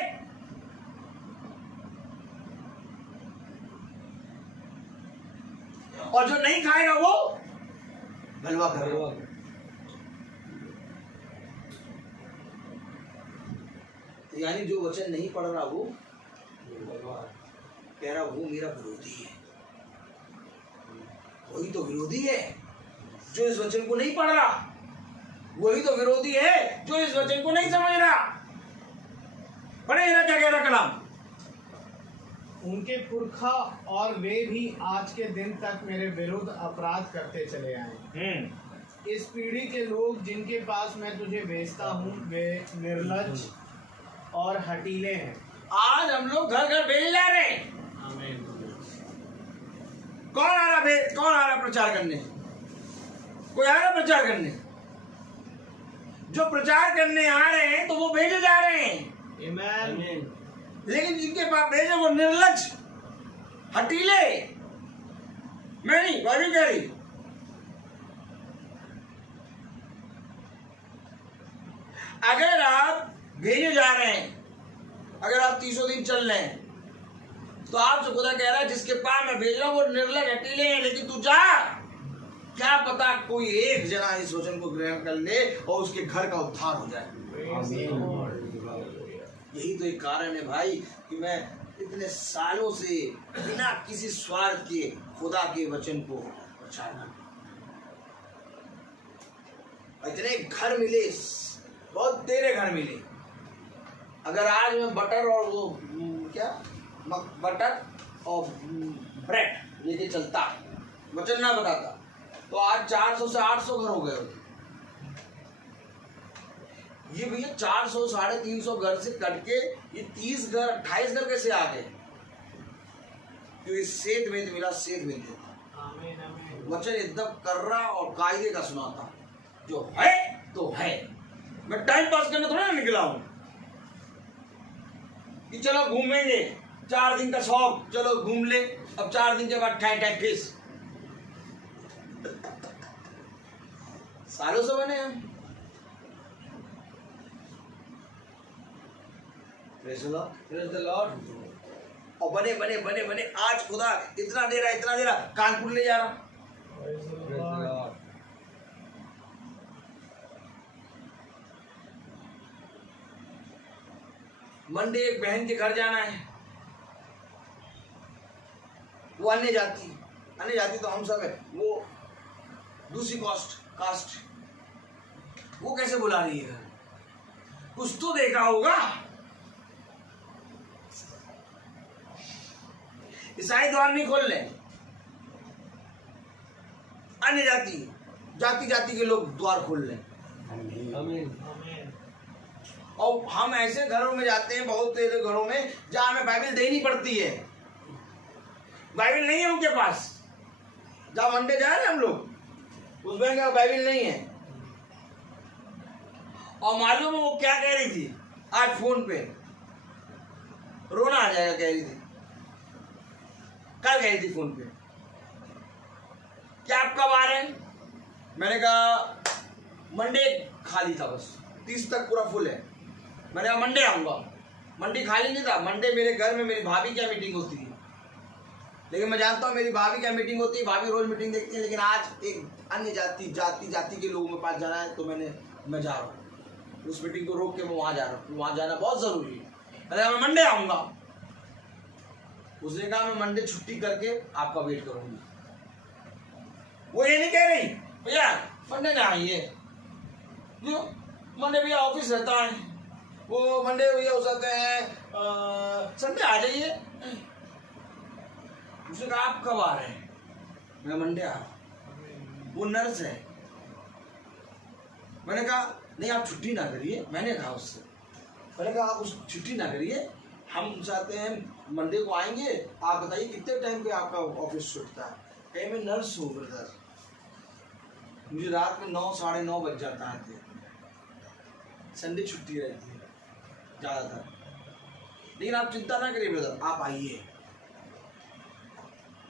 और जो नहीं खाएगा वो बलवा करेगा। यानी जो वचन नहीं पढ़ रहा वो कह रहा वो मेरा विरोधी है। वही तो विरोधी है जो इस वचन को नहीं पढ़ रहा। वही तो विरोधी है जो इस वचन को नहीं समझ रहा। पढ़े ना क्या कह रहा कलाम? उनके पुरखा और वे भी आज के दिन तक मेरे विरुद्ध अपराध करते चले आए। इस पीढ़ी के लोग जिनके पास मैं तुझे भेजता हूँ वे निर्लज्ज और हठीले हैं। आज हम लोग घर घर भेजे जा रहे हैं। कौन आ रहा प्रचार करने? कोई आ रहा प्रचार करने? जो प्रचार करने आ रहे हैं तो वो भेजे जा रहे हैं। आमीन। लेकिन जिनके पास भेजे वो निर्लज्ज, हठीले। मैं नहीं, बाइबल कह रही। अगर आप भेजे जा रहे हैं, अगर आप 300 दिन चल रहे हैं, तो आपसे खुदा कह रहा है जिसके पास मैं भेज रहा हूं वो निर्लज हठीले हैं, लेकिन तू जा। क्या पता कोई एक जना इस वचन को ग्रहण कर ले और उसके घर का उद्धार हो जाए। यही तो एक कारण है भाई कि मैं इतने सालों से बिना किसी स्वार्थ के खुदा के वचन को प्रचार करता। इतने घर मिले, बहुत तेरे घर मिले। अगर आज मैं बटर और वो क्या बटर और ब्रेड लेके चलता, वचन ना बताता, तो आज 400 से 800 घर हो गए होते। ये भैया 400 350 घर से कट के ये 30 घर 28 घर कैसे आ गए? क्योंकि सेध में मिला, सेध में देता। वचन एकदम कर्रा और कायदे का सुनाता, जो है तो है। मैं टाइम पास करने थोड़ा ना निकला हूं कि चलो घूमेंगे, 4 दिन का शौक, चलो घूम ले। अब 4 दिन के बाद ठाई फिस। सालों से बने हम। Praise the Lord। और बने बने बने बने आज खुदा इतना दे रहा, कानपुर ले जा रहा। मंडे एक बहन के घर जाना है, वो अन्य जाति तो हम सब है, वो दूसरी कास्ट, वो कैसे बुला रही है? कुछ तो देखा होगा। ईसाई द्वार नहीं खोल ले, अन्य जाति के लोग द्वार खोल ले। और हम ऐसे घरों में जाते हैं, बहुत ऐसे घरों में जहां हमें बाइबल देनी पड़ती है। बाइबल नहीं है उनके पास, जहां मंडे जा रहे हैं हम लोग, उस बैंक का बाइबल नहीं है। और मालूम है वो क्या कह रही थी आज फोन पे? रोना आ जाएगा कह रही थी। कल कह रही थी फोन पे, क्या आप कब आ रहे हैं? मैंने कहा मंडे खाली था, बस 30 तक पूरा फुल है। मैंने कहा मंडे आऊंगा। मंडे खाली नहीं था। मंडे मेरे घर में मेरी भाभी क्या मीटिंग होती थी, लेकिन मैं जानता हूँ मेरी भाभी क्या मीटिंग होती है, भाभी रोज मीटिंग देखती है। लेकिन आज एक अन्य जाति के लोगों के पास जाना है, तो मैं जा रहा हूँ। उस मीटिंग को रोक के मैं वहां जा रहा हूँ, वहां जाना बहुत जरूरी है। मैं मंडे आऊंगा। उसने कहा मैं मंडे छुट्टी करके आपका वेट करूंगी। वो ये नहीं कह रही भैया मंडे ना आइए, क्यों? मंडे भैया ऑफिस रहता है, वो मंडे भैया हो सकते हैं संडे आ जाइए। उसने कहा आप कब आ रहे हैं? मैं मंडे आ रहा हूं। वो नर्स है। मैंने कहा नहीं आप छुट्टी ना करिए। मैंने कहा उससे, मैंने कहा आप उस छुट्टी ना करिए, हम चाहते हैं मंडे को आएंगे। आप बताइए कितने टाइम पे आपका ऑफिस छूटता है? कहीं मैं नर्स हूँ ब्रदर, मुझे रात में 9 साढ़े 9 बज जाता है। संडे छुट्टी रहती है ज़्यादातर। लेकिन आप चिंता ना करिए ब्रदर, आप आइए,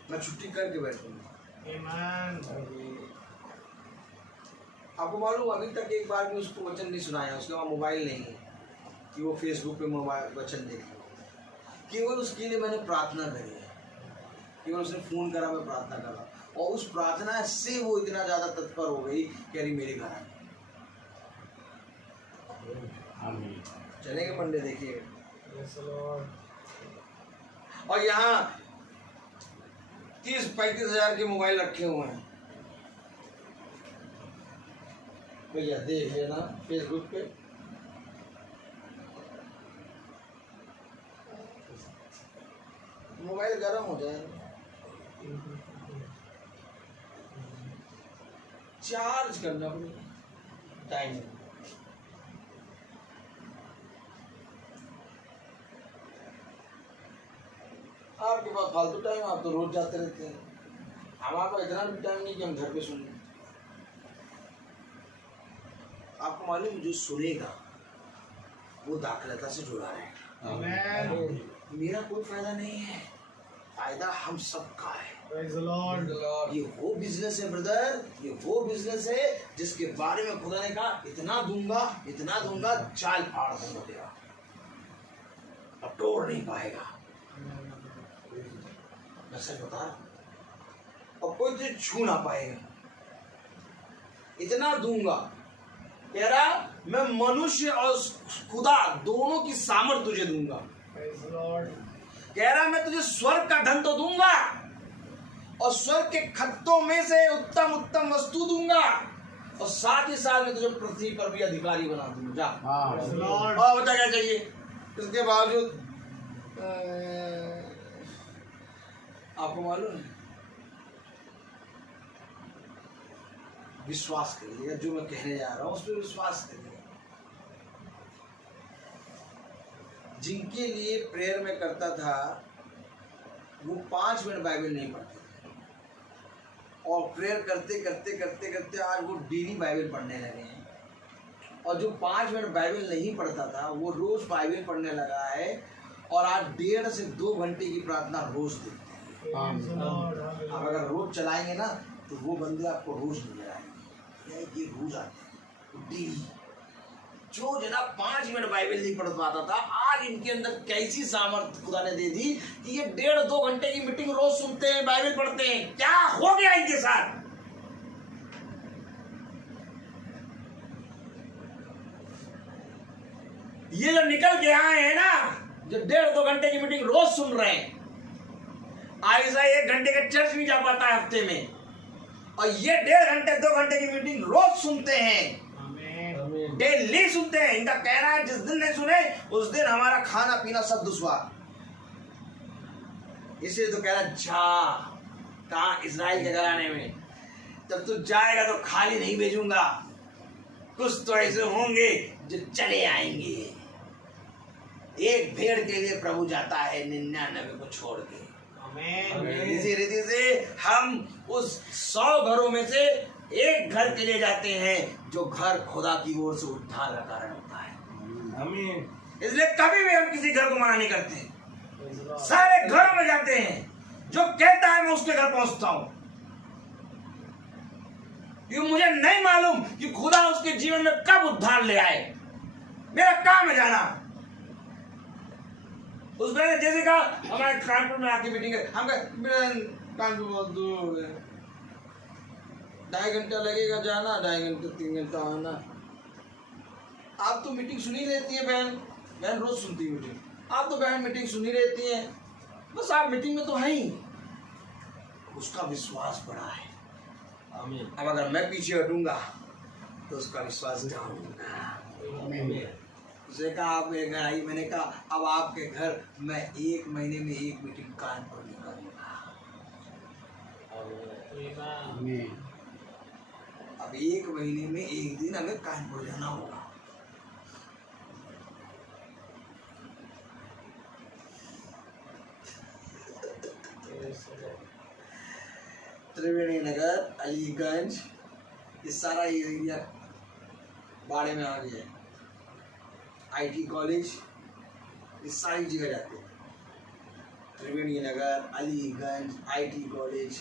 मैं छुट्टी करके बैठूंगा। आपको मालूम अभी तक एक बार भी उसको वचन नहीं सुनाया। उसके पास मोबाइल नहीं है कि वो फेसबुक पे मोबाइल वचन देखे। केवल उसके लिए मैंने प्रार्थना करी है, केवल उसने फोन करा, मैं प्रार्थना करा, और उस प्रार्थना से वो इतना ज्यादा तत्पर हो गई कि अरे मेरे घर आए। चलेंगे मंडे देखिए। और यहाँ 30-35 हजार के मोबाइल रखे हुए हैं भैया, देख लेना फेसबुक पे। मोबाइल गर्म हो जाए। चार्ज करना पड़ेगा टाइम। आपके पास फालतू टाइम, आप तो रोज जाते रहते हैं, हमारे पास इतना भी टाइम नहीं कि हम घर पे सुन लें। आपको मालूम, जो सुनेगा वो दाखिलता से जुड़ा रहेगा। मेरा कोई फायदा नहीं है, फायदा हम सबका है। ये वो बिजनेस है ब्रदर, ये वो बिजनेस है जिसके बारे में खुदा ने कहा इतना दूंगा, चाल फाड़ दूंगा तेरा, अब तोड़ नहीं पाएगा। मैं सच बता रहा हूं, और कोई तुझे छू ना पाएगा। इतना दूंगा, कह रहा मैं मनुष्य और खुदा दोनों की सामर्थ तुझे दूंगा। कह रहा मैं तुझे स्वर्ग का धन तो दूंगा, और स्वर्ग के खत्तों में से उत्तम उत्तम वस्तु दूंगा, और साथ ही साथ में तुझे पृथ्वी पर भी अधिकारी बना दूंगा। जा और बता क्या चाहिए। इसके बावजूद आपको मालूम है, विश्वास करिएगा, जो मैं कहने जा रहा हूं उस पर विश्वास करिएगा। जिनके लिए प्रेयर में करता था वो 5 मिनट बाइबल नहीं पढ़ते थे, और प्रेयर करते करते करते करते आज वो डेली बाइबल पढ़ने लगे हैं। और जो 5 मिनट बाइबल नहीं पढ़ता था वो रोज बाइबल पढ़ने लगा है, और आज 1.5 से 2 घंटे की प्रार्थना रोज देखते हैं। आप अगर रोज चलाएंगे ना तो वो बंदे आपको रोज नजर आएंगे, ये रोज आते हैं डेली। जो जनाब 5 मिनट बाइबल नहीं पढ़ पाता था, आज इनके अंदर कैसी सामर्थ्य खुदा ने दे दी कि ये 1.5-2 घंटे की मीटिंग रोज सुनते हैं, बाइबल पढ़ते हैं। क्या हो गया इनके साथ? ये जो निकल के आए हैं ना, जो 1.5-2 घंटे की मीटिंग रोज सुन रहे हैं, ऐसा 1 घंटे का चर्च नहीं जा पाता है हफ्ते में, और ये 1.5 घंटे 2 घंटे की मीटिंग रोज सुनते हैं, डेली सुनते हैं। इनका कहना है जिस दिन नहीं सुने उस दिन हमारा खाना पीना सब दुश्वार। इसलिए तो कह रहा जा कहा इजराइल के घराने में, तब तू जाएगा तो खाली नहीं भेजूंगा, कुछ तो ऐसे होंगे जो चले आएंगे। एक भेड़ के लिए प्रभु जाता है 99 को छोड़ के। इसी रीति से हम उस 100 घरों में से एक घर के लिए जाते हैं, जो घर खुदा की ओर से उद्धार का कारण होता है। आमीन। इसलिए कभी भी हम किसी घर को मना नहीं करते, सारे घरों में जाते हैं। जो कहता है मैं उसके घर पहुंचता हूं, क्योंकि मुझे नहीं मालूम कि खुदा उसके जीवन में कब उद्धार ले आए। मेरा काम है जाना। उस मैंने जैसे कहा हमारे कानपुर में आके मीटिंग है, हम कानपुर बहुत दूर है, 2.5 घंटा लगेगा जाना, 2.5 घंटे 3 घंटा आना। आप तो मीटिंग सुनी रहती है बहन रोज सुनती है मीटिंग। आप तो बहन मीटिंग सुनी रहती हैं, बस आप मीटिंग में तो है ही। उसका विश्वास बड़ा है। आमीन। अब अगर मैं पीछे हटूंगा तो उसका विश्वास डाउन होगा। उसे कहा आप मेरे घर आई, मैंने कहा अब आपके घर मैं 1 महीने में 1 मीटिंग कानपुर निकालूंगा। अब 1 महीने में 1 दिन हमें कानपुर जाना होगा। त्रिवेणी नगर, अलीगंज, ये सारा एरिया बाड़े में आ गया है। आईटी कॉलेज, ये सारी जगह जाते हैं। त्रिवेणी नगर, अलीगंज, आईटी कॉलेज,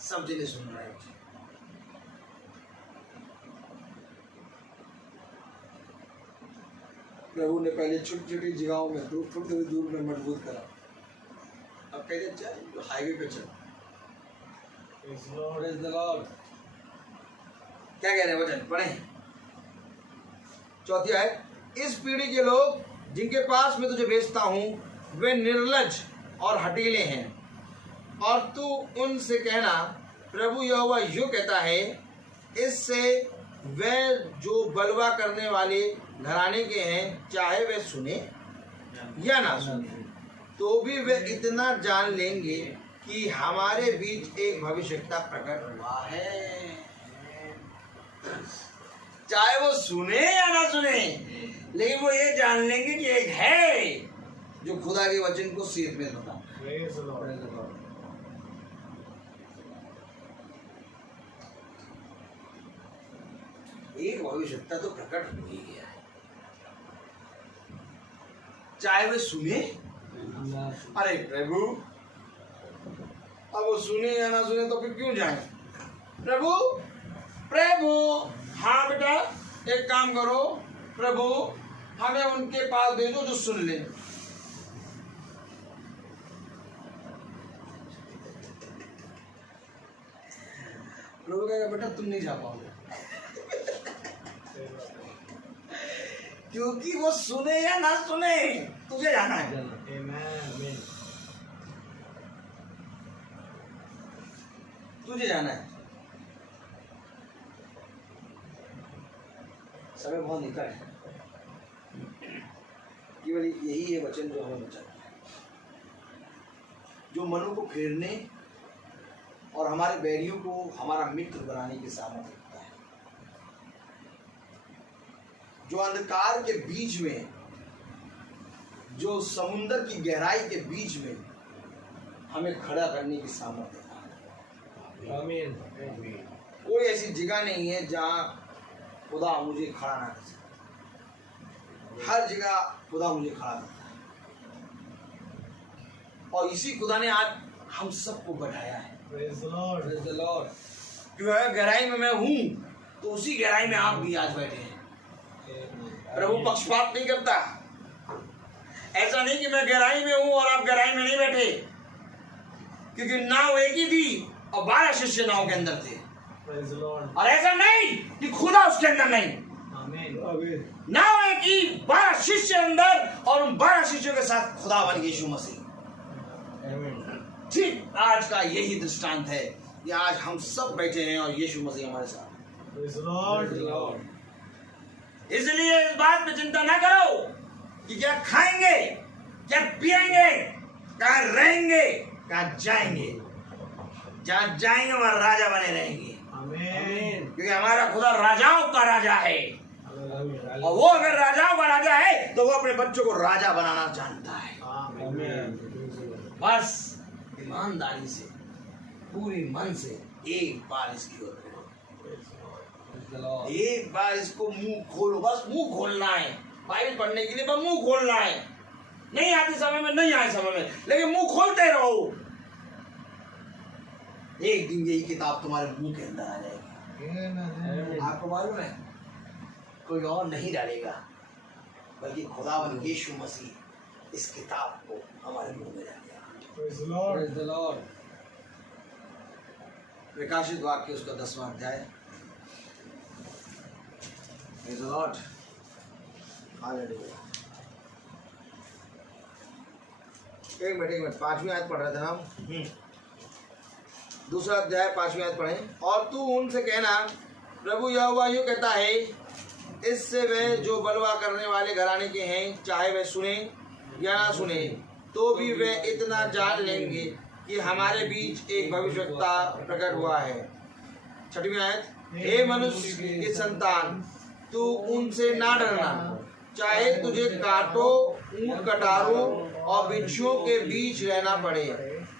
सब जगह सुन रहे हैं। प्रभु ने पहले छोटी छोटी जगहों में थोड़ी दूर में मजबूत करा, अब कहते चल हाईवे पे चल। क्या कह रहे हैं वचन पढ़े? 4थी आयत, इस पीढ़ी के लोग जिनके पास मैं तुझे भेजता हूं वे निर्लज और हठीले हैं, और तू उनसे कहना प्रभु यहोवा यूं कहता है, इससे वे जो बलवा करने वाले घराने के हैं, चाहे वे सुने या ना सुने, तो भी वे इतना जान लेंगे कि हमारे बीच एक भविष्यवक्ता प्रकट हुआ है। चाहे वो सुने या ना सुने, लेकिन वो ये जान लेंगे कि एक है जो खुदा के वचन को सीध में होता। Praise the Lord. एक भविष्यता तो प्रकट हो ही गया है, चाहे वे सुने। अरे प्रभु, अब वो सुने या ना सुने तो फिर क्यों जाए? प्रभु प्रभु, हाँ बेटा एक काम करो, प्रभु हमें उनके पास भेजो जो सुन ले। प्रभु कहेगा बेटा तुम नहीं जा पाओगे, क्योंकि वो सुने या ना सुने तुझे जाना है। Amen. तुझे जाना है। समय बहुत निकट है, केवल यही है वचन जो हमें बचाता है, जो मनों को फेरने और हमारे बैरियों को हमारा मित्र बनाने की सामर्थ्य रखता है, जो अंधकार के बीच में, जो समुंदर की गहराई के बीच में हमें खड़ा करने की सामर्थ्य रखता है। आमीन। कोई ऐसी जगह नहीं है जहां खुदा मुझे खड़ा ना कर सके, हर जगह खुदा मुझे खड़ा करता है, और इसी खुदा ने आज हम सबको बढ़ाया है। Praise the Lord. Praise the Lord. क्योंकि अगर गहराई में मैं हूं तो उसी गहराई में आप भी आज बैठे हैं। प्रभु पक्षपात नहीं करता, ऐसा नहीं कि मैं गहराई में हूं और आप गहराई में नहीं बैठे, क्योंकि नाव एक ही थी और 12 शिष्य नाव के अंदर थे, Praise the Lord. और ऐसा नहीं कि खुदा उसके अंदर नहीं, Amen. नाव एक ही, 12 शिष्य अंदर, और उन 12 शिष्यों के साथ खुदावन यीशु मसीह। ठीक आज का यही दृष्टांत है कि आज हम सब बैठे हैं और यीशु मसीह हमारे साथ। Praise the Lord. Praise the Lord. इसलिए इस बात पे चिंता ना करो कि क्या खाएंगे, क्या पिएंगे, कहाँ रहेंगे, कहाँ जाएंगे। जहाँ जाएंगे वहाँ राजा बने रहेंगे, Amen. क्योंकि हमारा खुदा राजाओं का राजा है, और वो अगर राजाओं का राजा है तो वो अपने बच्चों को राजा बनाना जानता है। Amen. बस ईमानदारी से, पूरी मन से एक बार इसकी ओर देखो, Praise the Lord. एक बार इसको मुंह खोलो, बस मुंह खोलना है। बाइबल पढ़ने के लिए बस मुंह खोलना है, नहीं आते समय में, नहीं आए समय में, लेकिन मुंह खोलते रहो। एक दिन यही किताब तुम्हारे मुंह के अंदर आ जाएगी। Amen. आपको मालूम है, कोई और नहीं डालेगा, बल्कि खुदावन यीशु मसीह इस किताब को हमारे मुंह में डालेगा। Praise the Lord. Praise the Lord. प्रकाशित वाक्य उसका 10वां अध्याय। Praise the Lord. Hallelujah. एक मिनट 5वीं आयत पढ़ रहे थे हम। दूसरा अध्याय 5वीं आयत पढ़ें। और तू उनसे कहना, प्रभु यहोवा यूं कहता है, इससे वे जो बलवा करने वाले घराने के हैं, चाहे वे सुने या ना सुने, तो भी वे इतना जान लेंगे कि हमारे बीच एक भविष्यवक्ता प्रकट हुआ है। 6वीं आयत। हे मनुष्य के संतान, तू उनसे ना डरना, चाहे तुझे कांटों, ऊंट कटारों और बिच्छुओं के बीच रहना पड़े,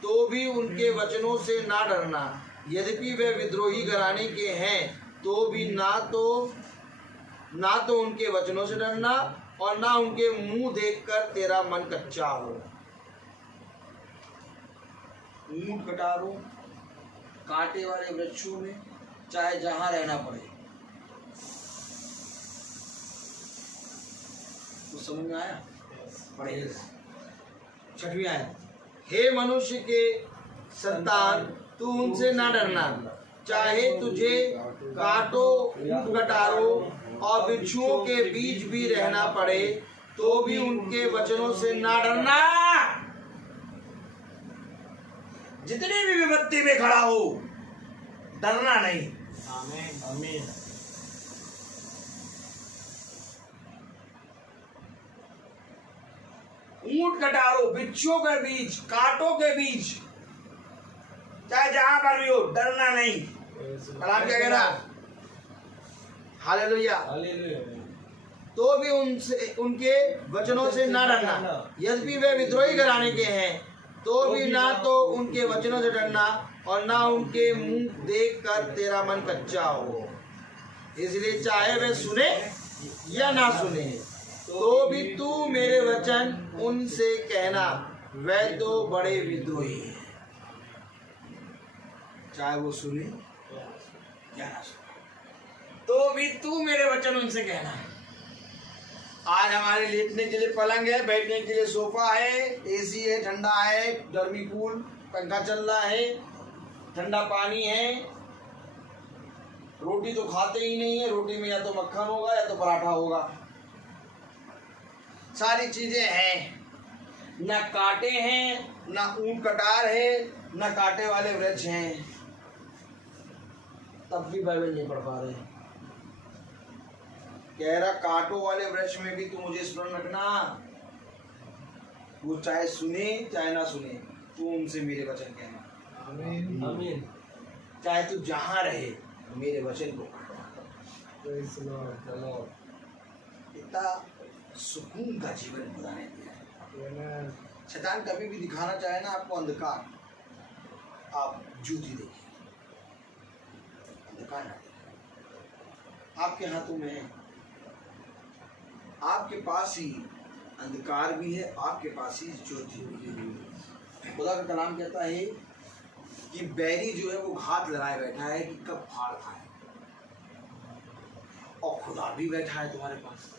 तो भी उनके वचनों से ना डरना। यद्यपि वे विद्रोही घराने के हैं, तो भी ना तो उनके वचनों से डरना, और ना उनके मुंह देखकर तेरा मन कच्चा हो। ऊंट कटारों, कांटे वाले वृक्षों में चाहे जहां रहना पड़े। तो समझ में आया? पढ़िए 6वीं आयत। हे मनुष्य के संतान, तू उनसे ना डरना, चाहे तुझे कांटों, ऊंट कटारों और बिच्छुओं के बीच भी रहना पड़े, तो भी उनके वचनों से ना डरना। जितनी भी विपत्ति में खड़ा हो, डरना नहीं। Amen. Amen. ऊंट कटारों, बिच्छुओं के बीच, कांटों के बीच, चाहे जहां पर भी हो, डरना नहीं। Praise the कलाम क्या कह रहा? हालेलुया। हालेलुया। तो भी उनसे उनके वचनों से ना डरना, यद्यपि वे विद्रोही घराने के हैं तो भी ना तो उनके वचनों से डरना और ना उनके मुंह देख कर तेरा मन कच्चा हो। इसलिए चाहे वे सुने या ना सुने तो भी तू मेरे वचन उनसे कहना, वे तो बड़े विद्रोही हैं। चाहे वो सुने या ना सुने तो भी तू मेरे वचन उनसे कहना। आज हमारे लेटने के लिए पलंग है, बैठने के लिए सोफा है, एसी है, ठंडा है, गर्मी कूल पंखा चल रहा है, ठंडा पानी है, रोटी तो खाते ही नहीं है, रोटी में या तो मक्खन होगा या तो पराठा होगा, सारी चीजें हैं, ना कांटे हैं, ना ऊंट कटार है, ना कांटे वाले वृक्ष हैं, तब भी बाइबल नहीं पढ़ पा रहे। कह रहा कांटों वाले वृक्ष में भी तू मुझे स्मरण रखना, वो चाहे सुने चाहे ना सुने तू उनसे मेरे वचन कहना। आमीन आमीन। चाहे तू जहां रहे मेरे वचन को प्रेज़ द लॉर्ड। इतना सुकून का जीवन खुदा ने दिया है। आमीन। शैतान कभी भी दिखाना चाहे ना आपको अंधकार, आप ज्योति देखिए, अंधकार ना देखिए। आपके हाथों में है, आपके पास ही अंधकार भी है, आपके पास ही ज्योति भी है। खुदा का कलाम कहता है कि बैरी जो है वो घात लगाए बैठा है कि कब फाड़ खाए, और खुदा भी बैठा है तुम्हारे पास।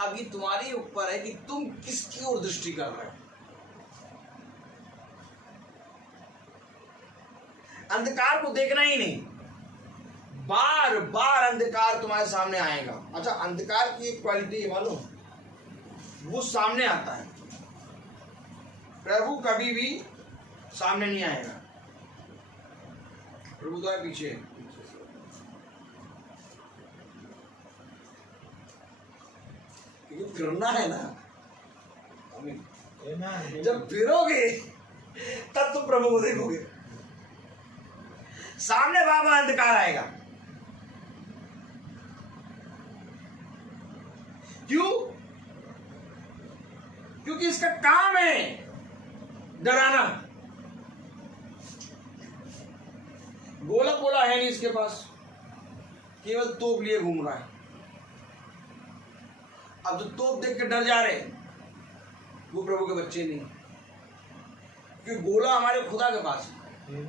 अब ये तुम्हारे ऊपर है कि तुम किसकी ओर दृष्टि कर रहे हो। अंधकार को देखना ही नहीं, बार बार अंधकार तुम्हारे सामने आएगा। अच्छा, अंधकार की एक क्वालिटी है मालूम, वो सामने आता है, प्रभु कभी भी सामने नहीं आएगा। प्रभु तो है पीछे। क्योंकि फिरना है ना, जब फिरोगे तब तुम प्रभु को देखोगे। सामने बाबा अंधकार आएगा, क्यों? क्योंकि इसका काम है डराना। गोला गोला है नहीं इसके पास, केवल तोप लिए घूम रहा है। अब जो तोप देख के डर जा रहे वो प्रभु के बच्चे नहीं, क्योंकि गोला हमारे खुदा के पास है।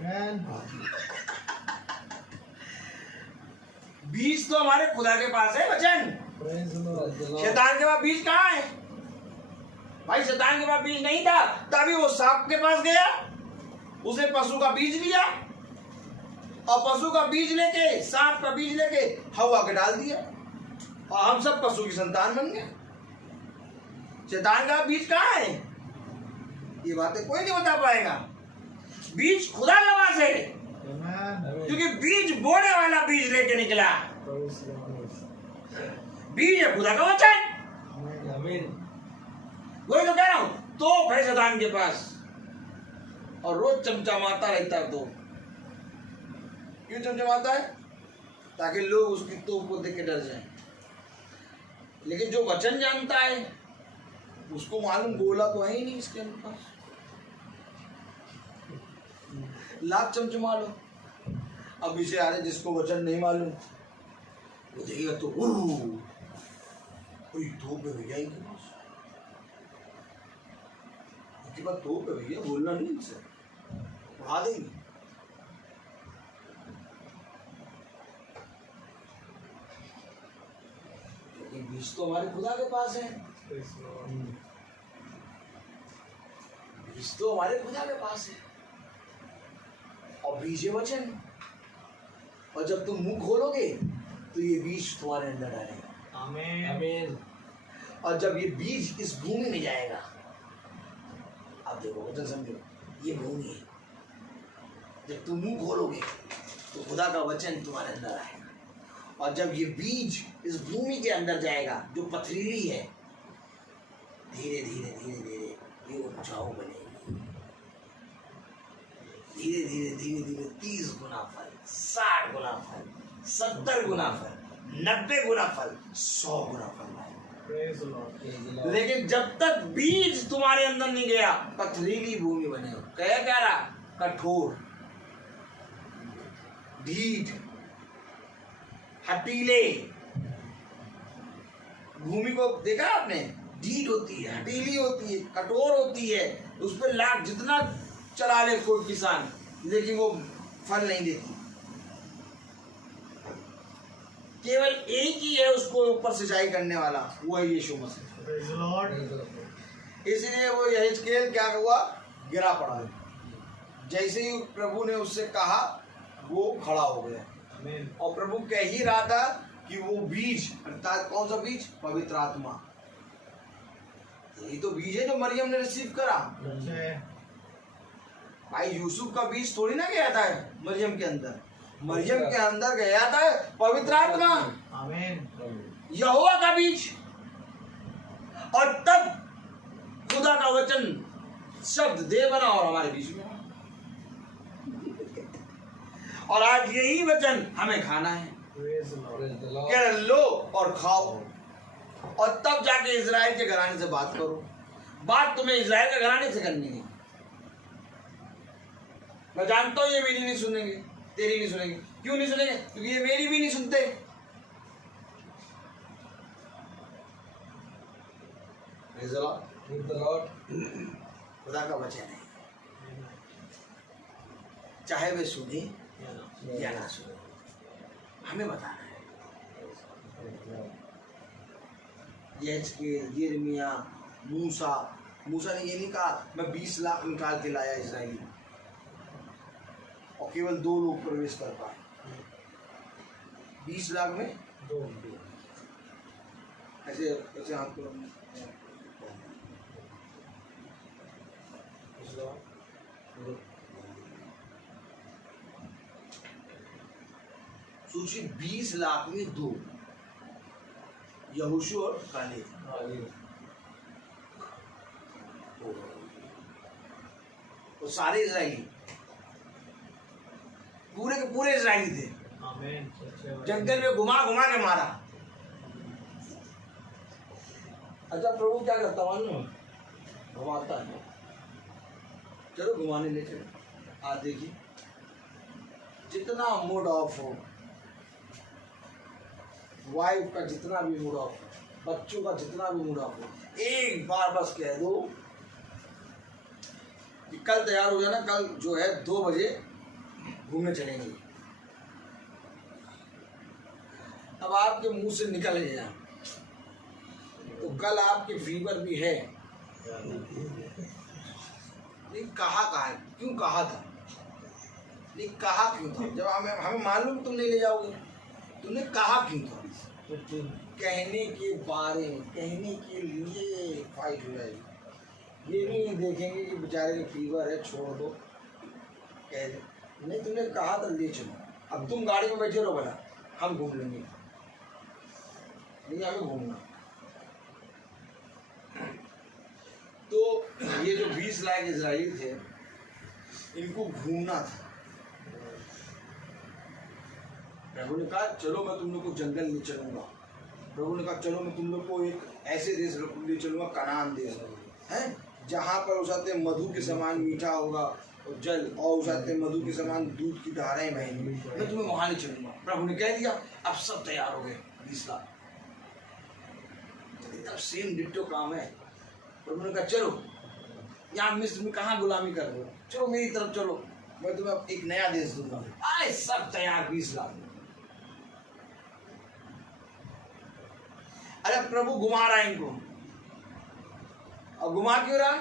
बीज तो हमारे खुदा के पास है वचन। शैतान के पास बीज कहाँ है भाई? शैतान के पास बीज नहीं था, तभी वो सांप के पास गया, उसने पशु का बीज लिया और पशु का बीज लेके, सांप का बीज लेके हवा के डाल दिया और हम सब पशु की संतान बन गए। शैतान का बीज कहाँ है? ये बातें कोई नहीं बता पाएगा। बीज खुदा के पास है, क्योंकि बीज बोने वाला बीज लेके निकला। बीज है खुदा का वचन। वही तो कह रहा हूं, तोप है शैतान के पास और रोज चमचमाता रहता है। तो क्यों चमचमाता है? ताकि लोग उसकी तोप को देख के डर जाएं। लेकिन जो वचन जानता है उसको मालूम गोला तो है ही नहीं इसके पास। लाख चमचमा लो, अब इसे आ रहे जिसको वचन नहीं मालूम वो देखेगा तो कोई तोप है भैया इनके पास, इनके पास तोप है भैया, बोलना नहीं इनसे, उड़ा देंगे। बीज तो हमारे खुदा के पास है, बीज तो हमारे खुदा के पास है और बीज है वचन। और जब तुम मुंह खोलोगे तो ये बीज तुम्हारे अंदर डालेगा। आमीन आमीन। और जब ये बीज इस भूमि में जाएगा, आप देखो वचन समझो, ये भूमि है। जब तुम मुंह खोलोगे तो खुदा का वचन तुम्हारे अंदर आएगा और जब ये बीज इस भूमि के अंदर जाएगा जो पथरीली है, धीरे धीरे धीरे धीरे ये उपजाऊ बनेगी। धीरे धीरे धीरे धीरे 30 गुना फल, 60 गुना फल, 70 गुना फल, 90 गुना फल, 100 गुना फल लाएगा। Praise the Lord. लेकिन जब तक बीज तुम्हारे अंदर नहीं गया, पथरीली भूमि बने हो। क्या रहा? कठोर, ढीठ, हटीले। भूमि को देखा आपने? ढीठ होती है, हटीली होती है, कठोर होती है। उस पर लाख जितना चला ले कोई किसान, लेकिन वो फल नहीं देती। केवल एक ही है उसको ऊपर सिंचाई करने वाला, वो है यीशु मसीह। Praise the Lord. इसलिए वो यहेजकेल क्या हुआ? गिरा पड़ा। जैसे ही प्रभु ने उससे कहा, वो खड़ा हो गया। Amen. और प्रभु कह ही रहा था कि वो बीज, अर्थात कौन सा बीज? पवित्र आत्मा। यही तो बीज है जो मरियम ने रिसीव करा। Okay. भाई यूसुफ का बीज थोड़ी ना गया था मरियम के अंदर। मरियम के अंदर गया था पवित्र आत्मा, Amen. यहोवा का बीज। और तब खुदा का वचन शब्द देह बना और हमारे बीच में। और आज यही वचन हमें खाना है। Praise the Lord. कह लो और खाओ, और तब जाके इजराइल के घराने से बात करो। बात तुम्हें इजराइल के घराने से करनी है। मैं जानता हूं ये मेरी नहीं सुनेंगे, तेरी नहीं सुनेंगे। क्यों नहीं सुनेंगे? क्योंकि ये मेरी भी नहीं सुनते। Praise the Lord. खुदा का वचन है, चाहे वे सुने या ना सुने, हमें बताना है। यहेजकेल, यिर्मयाह, मूसा ने ये नहीं कहा मैं 20 लाख निकाल के लाया इजराइली, और केवल 2 लोग प्रवेश कर पाए। 20 लाख में 2। ऐसे ऐसे हाथ को सोचिए, 20 लाख में 2, यहोशू और कालेब। वो सारे इजराइली, पूरे के पूरे इजराइली थे। Amen. जंगल में घुमा घुमा के मारा। अच्छा, प्रभु क्या करता मालूम? घुमाता है। चलो घुमाने ले चलो। आज देखिए, जितना मूड ऑफ हो, वाइफ का जितना भी मूड ऑफ हो, बच्चों का जितना भी मूड ऑफ हो, एक बार बस कह दो कि कल तैयार हो जाना, कल जो है 2 बजे घूमने चलेंगे। अब आपके मुंह से निकल गया तो कल आपके फीवर भी है। नहीं कहा है, क्यों कहा था? नहीं कहा क्यों था? जब हमें मालूम तुम नहीं ले जाओगे, तुमने कहा क्यों था? कहने के बारे में, कहने के लिए फाइट हो जाएगी। ये नहीं देखेंगे कि बेचारे को फीवर है, छोड़ दो, कह दे। नहीं, तुमने कहा था ले चलो। अब तुम गाड़ी में बैठे रहो, बना हम घूम लेंगे, नहीं हमें घूमना। तो ये जो 20 लाख इजराइली थे, इनको घूमना था। प्रभु ने कहा चलो मैं तुम लोग को जंगल ले चलूंगा। प्रभु ने कहा चलो मैं तुम लोग को एक ऐसे देश ले चलूंगा, कनान देश है, जहाँ पर उसाते मधु के समान मीठा होगा और जल, और उसाते मधु के समान दूध की धाराएं बहेंगी। मैं तुम्हें वहां ले चलूंगा। प्रभु ने कह दिया। अब सब तैयार हो गए 20 लाख। एकदम सेम डिट्टो काम है। प्रभु ने कहा चलो, यहाँ मिस्र में कहाँ गुलामी कर रहे हो, चलो मेरी तरफ चलो, मैं तुम्हें एक नया देश दूंगा। आए सब तैयार 20 लाख। अरे प्रभु घुमा रहा है इनको, और घुमा क्यों रहा?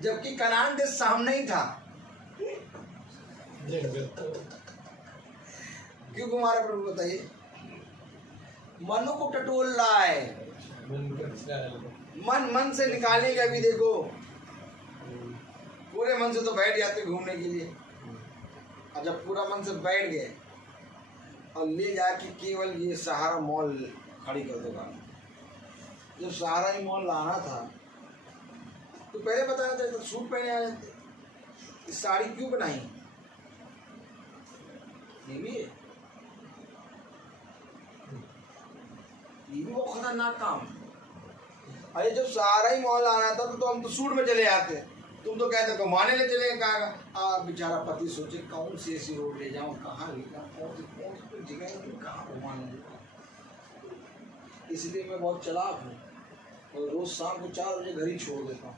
जबकि कनान देश सामने ही था। क्यों घुमा रहा प्रभु बताइए? मन को टटोल रहा है, मन से निकालने का भी देखो। पूरे मन से तो बैठ जाते घूमने के लिए, और जब पूरा मन से बैठ गए और ले जाके केवल ये सहारा मॉल खड़ी कर देगा। जब सहारा ही मॉल लाना था तो पहले बताना चाहिए, तो सूट पहने आ जाते। इस साड़ी क्यों बनाई? ये भी है ये भी बहुत खतरनाक काम है। अरे जब सारा ही माहौल आना था तो हम तो सूट में चले आते, तुम तो कहते घुमाने ले चले। कहा बेचारा पति सोचे कौन सी ऐसी रोड ले जाऊं, कहाँ ले जाऊं, कौन सी जगह कहाँ घुमाने ले जाऊं। इसलिए मैं बहुत चालाक हूँ और रोज शाम को 4 बजे घर ही छोड़ देता हूँ।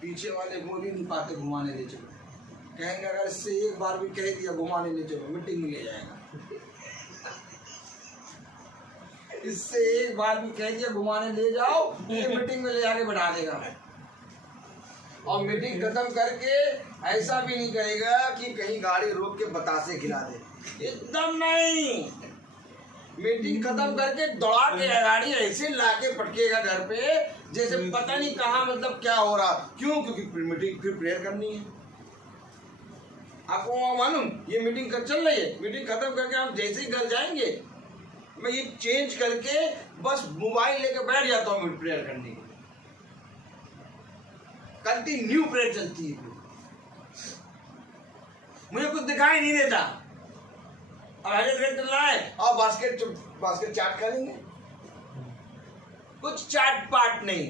पीछे वाले बोल ही नहीं पाते घुमाने ले चलो, कहेंगे अगर इससे एक बार भी कह दिया घुमाने ले चलो मीटिंग में ले जाएगा। इससे एक बार भी कह दिया घुमाने ले जाओ, ये मीटिंग में ले जाके बैठा देगा। और मीटिंग खत्म करके ऐसा भी नहीं कहेगा कि कहीं गाड़ी रोक के बतासे खिला दे, एकदम नहीं। मीटिंग खत्म करके दौड़ा के गाड़ी ऐसे लाके पटकेगा घर पे जैसे पता नहीं कहाँ मतलब क्या हो रहा। क्यों? क्योंकि मीटिंग फिर प्रेयर करनी है। आपको मालूम ये मीटिंग कब चल रही है? मीटिंग खत्म करके हम जैसे ही घर जाएंगे मैं ये चेंज करके बस मोबाइल लेके बैठ जाता हूँ प्रेयर करने के लिए। कंटिन्यू प्रेयर चलती है, मुझे कुछ दिखाई नहीं देता। और हजरत चल रहा है और बास्केट चाट खा लेंगे, कुछ चाट पाट नहीं।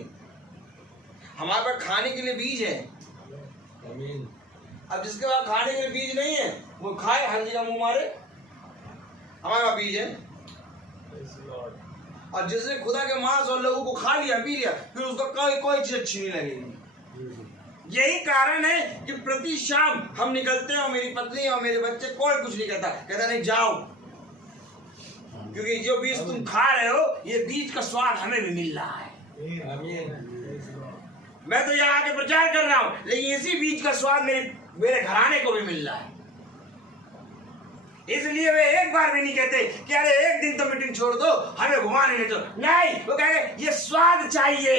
हमारे पास खाने के लिए बीज है, अब जिसके पास खाने के लिए बीज नहीं है वो खाए हर जगह मुंह मारे। हमारे पास बीज है, और जिसने खुदा के मांस और लोगों को खा लिया पी लिया फिर उसको कोई चीज अच्छी नहीं लगेगी। यही कारण है कि प्रति शाम हम निकलते हैं और मेरी पत्नी और मेरे बच्चे कोई कुछ नहीं कहता नहीं जाओ, क्योंकि जो बीज तुम खा रहे हो ये बीज का स्वाद हमें भी मिल रहा है। मैं तो यहाँ आके प्रचार कर रहा हूँ लेकिन इसी बीज का स्वाद मेरे घराने को भी मिल रहा है। इसलिए वे एक बार भी नहीं कहते कि अरे एक दिन तो मीटिंग छोड़ दो हमें घुमाने ले चलो, नहीं, वो कहेंगे ये स्वाद चाहिए।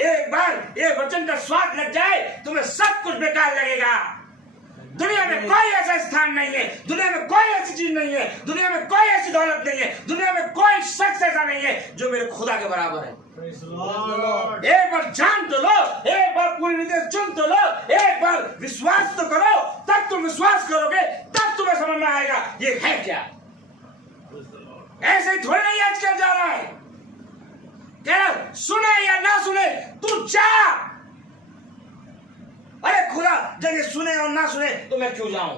एक बार ये वचन का स्वाद लग जाए तुम्हें सब कुछ बेकार लगेगा। दुनिया में कोई ऐसा स्थान नहीं है, दुनिया में कोई ऐसी चीज नहीं है, दुनिया में कोई ऐसी दौलत नहीं है, दुनिया में कोई शख्स ऐसा नहीं है जो मेरे खुदा के बराबर है। एक बार जान तो लो, एक बार पूरी रीति से चुन तो लो, एक बार विश्वास तो करो, तब तुम विश्वास करोगे तब तुम्हें समझ में आएगा ये है क्या। ऐसे ही थोड़ी नहीं आज क्या जा रहा है, क्या सुने या ना सुने तू जा। अरे खुदा जब ये सुने और ना सुने तो मैं क्यों जाऊं,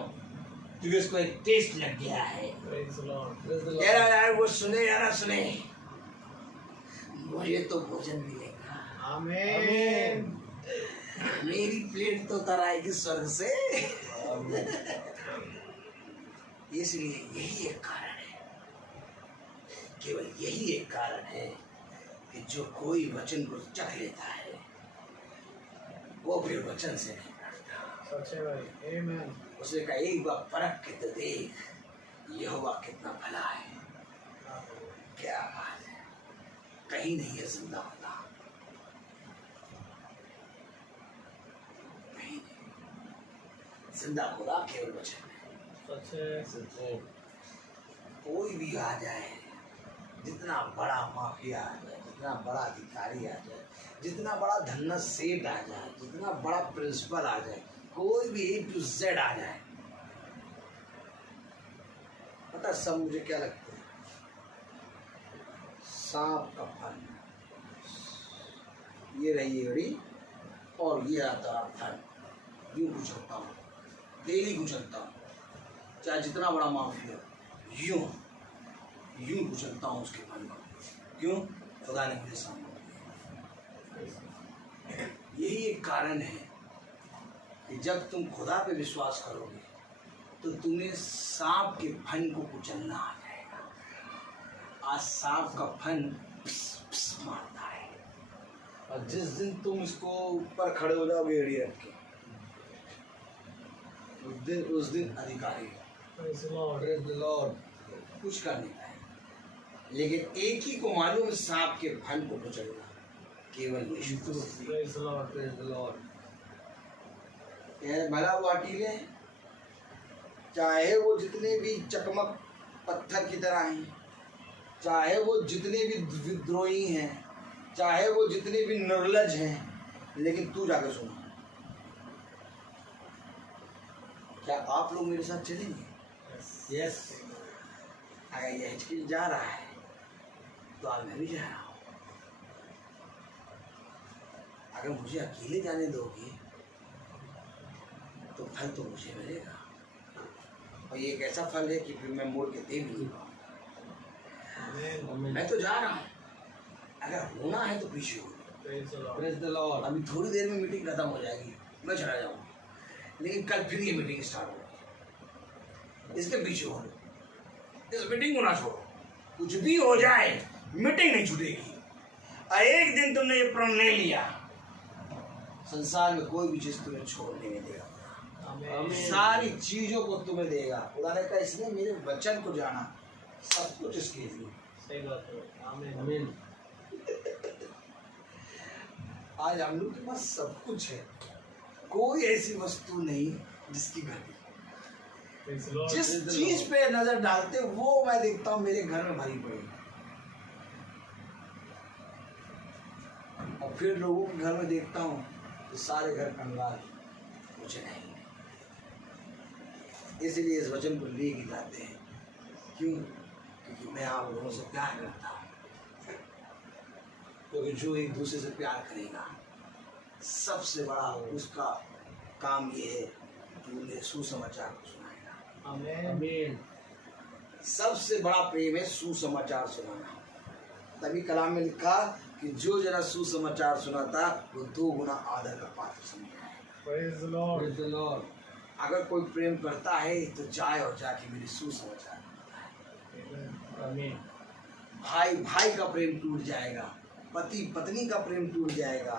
क्योंकि उसको एक टेस्ट लग गया है। कह रहा यार वो सुने या ना सुने मुझे तो भोजन मिलेगा। आमीन। मेरी प्लेट तो उतर आएगी स्वर्ग से। इसलिए यही एक कारण है, केवल यही एक कारण है कि जो कोई वचन को चख लेता है वो फिर वचन से नहीं डरता। सच्चे भाई, आमीन। उसने कहा एक बार परख के तो देख यहोवा कितना भला है। क्या बात है, कहीं नहीं है जिंदा होता, कहीं नहीं। जिंदा खुदा केवल वचन है। सच्चे कोई भी आ जाए, जितना बड़ा माफिया आ जाए, जितना बड़ा अधिकारी आ जाए, जितना बड़ा धन्ना सेठ आ जाए, जितना बड़ा प्रिंसिपल आ जाए, कोई भी A to Z आ जाए, पता सब मुझे क्या लगता है, सांप का फन। ये रही एड़ी और ये आता फन, यूं गुजरता हूँ, डेली गुजरता हूँ, चाहे जितना बड़ा माफिया यूं गुजरता हूँ उसके फन को। क्यों? खुदा ने मुझे सामने। यही एक कारण है कि जब तुम खुदा पे विश्वास करोगे तो तुम्हें सांप के फन को कुचलना आ जाएगा। आज सांप का फन पिस पिस मारता है, और जिस दिन तुम इसको ऊपर खड़े हो जाओगे एड़ी रख के, उस दिन अधिकारी कुछ कर नहीं पाएगा। लेकिन एक ही को मालूम सांप के फन को कुचलना, केवल यीशु। भला वो अटीले हैं, चाहे वो जितने भी चकमक पत्थर की तरह हैं, चाहे वो जितने भी विद्रोही हैं, चाहे वो जितने भी निर्लज हैं, लेकिन तू जाकर सुन, क्या आप लोग मेरे साथ चलेंगे? यस। अगर ये हिचकिच जा रहा है तो आज मैं भी जा रहा हूँ। अगर मुझे अकेले जाने दोगे तो फल तो मुझे मिलेगा, और ये एक ऐसा फल है कि फिर मैं मोड़ के दे भी नहीं पाऊंगा। मैं तो जा रहा हूँ, अगर होना है तो पीछे हो। Praise the Lord. अभी थोड़ी देर में मीटिंग खत्म हो जाएगी, मैं चला जाऊंगा, लेकिन कल फिर ये मीटिंग स्टार्ट होगी। इसके पीछे हो, इस मीटिंग को ना छोड़ो। कुछ भी हो जाए मीटिंग नहीं छूटेगी। और एक दिन तुमने ये प्रण ले लिया, संसार में कोई भी चीज तुम्हें छोड़ने नहीं देगा। सारी चीजों को तुम्हें देगा। खुदा ने कहा इसलिए मेरे वचन को जाना, सब कुछ इसके लिए। सही बात है। आमीन। आज हम लोग के पास सब कुछ है, कोई ऐसी वस्तु नहीं जिसकी घटी। जिस चीज पे नजर डालते वो मैं देखता हूँ मेरे घर में भरी पड़ी, और फिर लोगों के घर में देखता हूँ तो सारे घर कंगाल, मुझे नहीं। इसलिए इस वचन को ले के जाते हैं। क्यों? क्योंकि मैं आप लोगों से प्यार करता हूँ, क्योंकि जो एक दूसरे से प्यार करेगा सबसे बड़ा उसका काम ये है कि उन्हें सुसमाचार को सुनाएगा। आमीन। सबसे बड़ा प्रेम है सुसमाचार सुनाना। तभी कलाम में लिखा कि जो जरा सुसमाचार सुनाता वो 2 गुना आदर का पात्र समझा है। Praise the Lord. अगर कोई प्रेम करता है तो जाए और जाके मेरे सुसमाचार। आमीन। भाई भाई का प्रेम टूट जाएगा, पति पत्नी का प्रेम टूट जाएगा,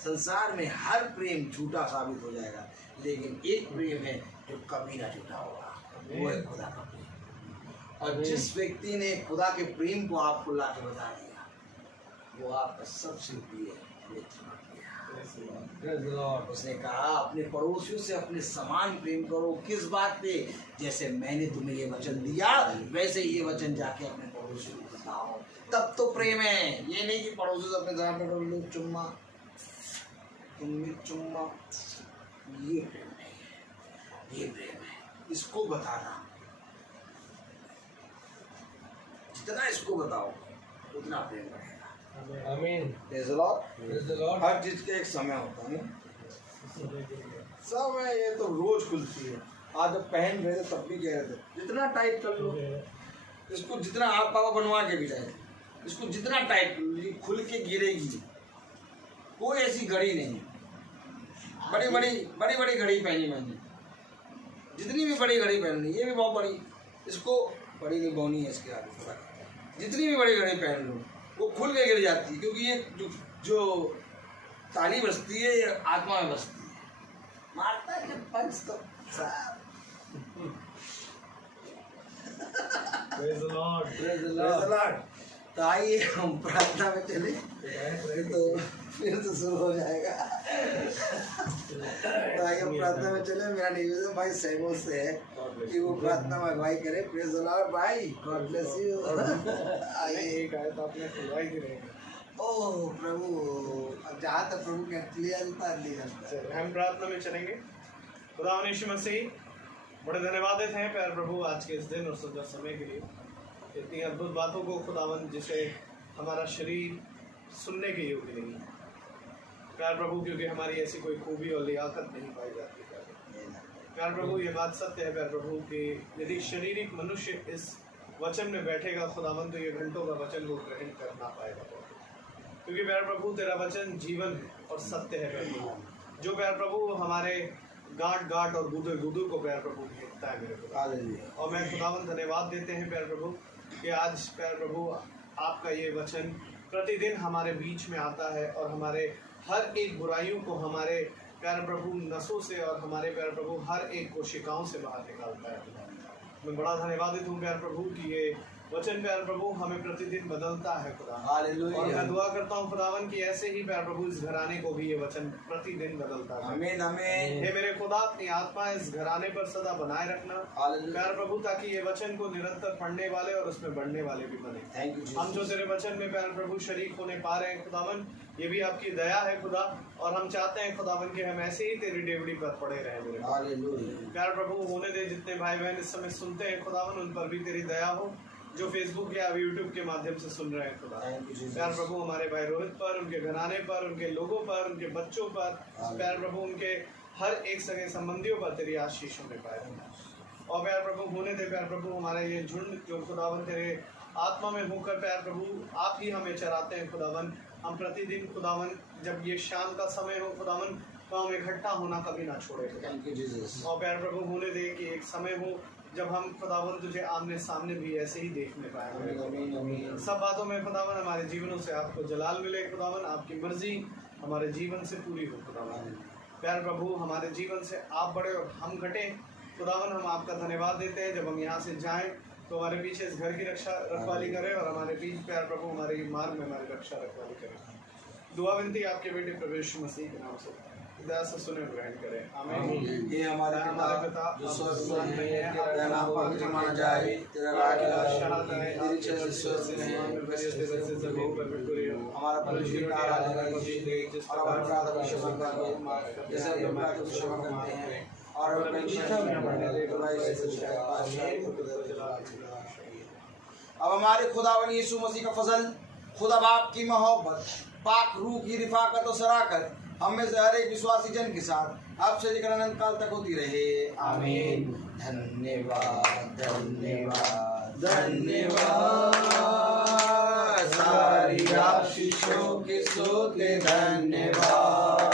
संसार में हर प्रेम झूठा साबित हो जाएगा, लेकिन एक प्रेम है जो कभी ना झूठा होगा, वो है खुदा का प्रेम। और जिस व्यक्ति ने खुदा के प्रेम को आपको ला के बता दिया, वो आपका सबसे प्रिय मित्र बन गया। उसने कहा अपने पड़ोसियों से अपने समान प्रेम करो। किस बात पे? जैसे मैंने तुम्हें ये वचन दिया वैसे ये वचन जाके अपने पड़ोसियों को बताओ, तब तो प्रेम है। ये नहीं कि पड़ोसियों से अपने साथ में लो चुम्मा, तुमने चुम्मा, ये प्रेम नहीं है। ये प्रेम है इसको बताना, जितना इसको बताओ उतना प्रेम बढ़ेगा। आमीन। Praise the Lord. हर चीज का एक समय होता है ना। समय ये तो रोज खुलती है। आज जब पहन रहे थे तब भी कह रहे थे जितना टाइट कर लो इसको, जितना आप पापा बनवा के भी जाए इसको, जितना टाइट कर लो खुल के गिरेगी। कोई ऐसी घड़ी नहीं। बड़ी बड़ी घड़ी पहनी मैंने, जितनी भी बड़ी घड़ी पहन ली, ये भी बहुत बड़ी, इसको बड़ी नहीं बोनी है इसके आगे। जितनी भी बड़ी घड़ी पहन लो वो खुल के गिर जाती है, क्योंकि ये जो ताली बजती है ये आत्मा में बजती है। मारता है पंच तो प्रेज द लॉर्ड। तो आइए हम प्रार्थना में चले, फिर तो शुरू हो जाएगा। तो आइए हम प्रार्थना में चले। मेरा निवेदन भाई सैमोल से है कि वो प्रार्थना में अगुवाई करे। प्रेज द लॉर्ड भाई, गॉड ब्लेस यू। आइए। एक आयत आपने खुलवाई थी रहेगी। ओह प्रभु, अब जहाँ तक प्रभु के क्लियर होता हम प्रार्थना में चलेंगे। खुदा यीशु मसीह, बड़े धन्यवाद हैं प्यार प्रभु आज के इस दिन और सुंदर समय के लिए, इतनी अद्भुत बातों को खुदावन जिसे हमारा शरीर सुनने के योग्य नहीं प्यार प्रभु, क्योंकि हमारी ऐसी कोई खूबी और लियाकत नहीं पाई जाती प्यार प्रभु। ये बात सत्य है प्यार प्रभु कि यदि शारीरिक मनुष्य इस वचन में बैठेगा खुदावन तो ये घंटों का वचन को ग्रहण कर ना पाएगा, क्योंकि प्यार प्रभु तेरा वचन जीवन है और सत्य है प्यार प्रभु, जो प्यार प्रभु हमारे गांठ और गुदे को प्यार प्रभु भेजता है मेरे को। और मैं खुदावन धन्यवाद देते हैं प्यार प्रभु कि आज प्यार प्रभु आपका ये वचन प्रतिदिन हमारे बीच में आता है और हमारे हर एक बुराइयों को हमारे प्यार प्रभु नसों से और हमारे प्यार प्रभु हर एक कोशिकाओं से बाहर निकालता है। मैं बड़ा धन्यवादित हूँ प्यार प्रभु कि ये वचन प्यार प्रभु हमें प्रतिदिन बदलता है खुदा। और मैं दुआ करता हूँ खुदावन कि ऐसे ही प्यार प्रभु इस घराने को भी ये वचन प्रतिदिन बदलता है। आमीन आमीन। हे मेरे खुदा, अपनी आत्मा इस घराने पर सदा बनाए रखना प्यार प्रभु, ताकि ये वचन को निरंतर पढ़ने वाले और उसमें बढ़ने वाले भी बने। Thank you. हम जो तेरे वचन में प्यार प्रभु शरीक होने पा रहे हैं खुदावन, ये भी आपकी दया है खुदा, और हम चाहते हैं खुदावन कि हम ऐसे ही तेरी डेवड़ी पर पड़े रहे मेरे हालेलुया। प्यार प्रभु। होने दे जितने भाई बहन इस समय सुनते हैं खुदावन, उन पर भी तेरी दया हो जो फेसबुक या यूट्यूब के माध्यम से सुन रहे हैं खुदा। Thank you, Jesus. प्यार प्रभु हमारे भाई रोहित पर, उनके घराने पर, उनके लोगों पर, उनके बच्चों पर, प्यार प्रभु उनके हर एक सगे संबंधियों पर तेरी आशीषों में पाए। और प्यार प्रभु होने दे प्यार प्रभु हमारे ये झुंड जो खुदावन तेरे आत्मा में होकर प्यार प्रभु आप ही हमें चराते हैं खुदावन। हम प्रतिदिन खुदावन जब ये शाम का समय हो खुदावन तो हम इकट्ठा होना कभी ना छोड़े। Thank you, Jesus. और प्यार प्रभु होने दे कि एक समय हो जब हम खुदावन तुझे आमने सामने भी ऐसे ही देखने पाएंगे। आमीन, आमीन। सब बातों में खुदावन हमारे जीवनों से आपको जलाल मिले खुदावन, आपकी मर्जी हमारे जीवन से पूरी हो खुदावन। प्यार प्रभु हमारे जीवन से आप बड़े और हम घटे खुदावन। हम आपका धन्यवाद देते हैं जब हम यहाँ से जाएं तो हमारे पीछे इस घर की रखवाली करें और हमारे पीछे प्यार प्रभु हमारे मार्ग में हमारी रखवाली करें। दुआ विनती आपके बेटे प्रभु यीशु मसीह के नाम से खुदा से सुने ग्रहण करें। आमीन। ये हमारे पिता जो स्वर्ग में है, तेरा नाम पवित्र माना जाए, तेरा राज्य आए, तेरी इच्छा स्वर्ग में है, जमीन पर भी पूरी हो। हमारा परिशुद्ध आराधना कर और हमारे अपराध को क्षमा कर जैसे हम अपराध को क्षमा करते हैं और हमें परीक्षा में न पड़ने दे, बुराई से बचा। अब हमारे खुदावन यीशु मसीह का फजल, खुदा बाप की मोहब्बत, पाक रूह की रिफाकत और सराकत हम में से हर एक विश्वासी जन के साथ अब से लेकर अनंत काल तक होती रहे। आमीन। धन्यवाद धन्यवाद धन्यवाद, सारी आशीषों के सोते धन्यवाद।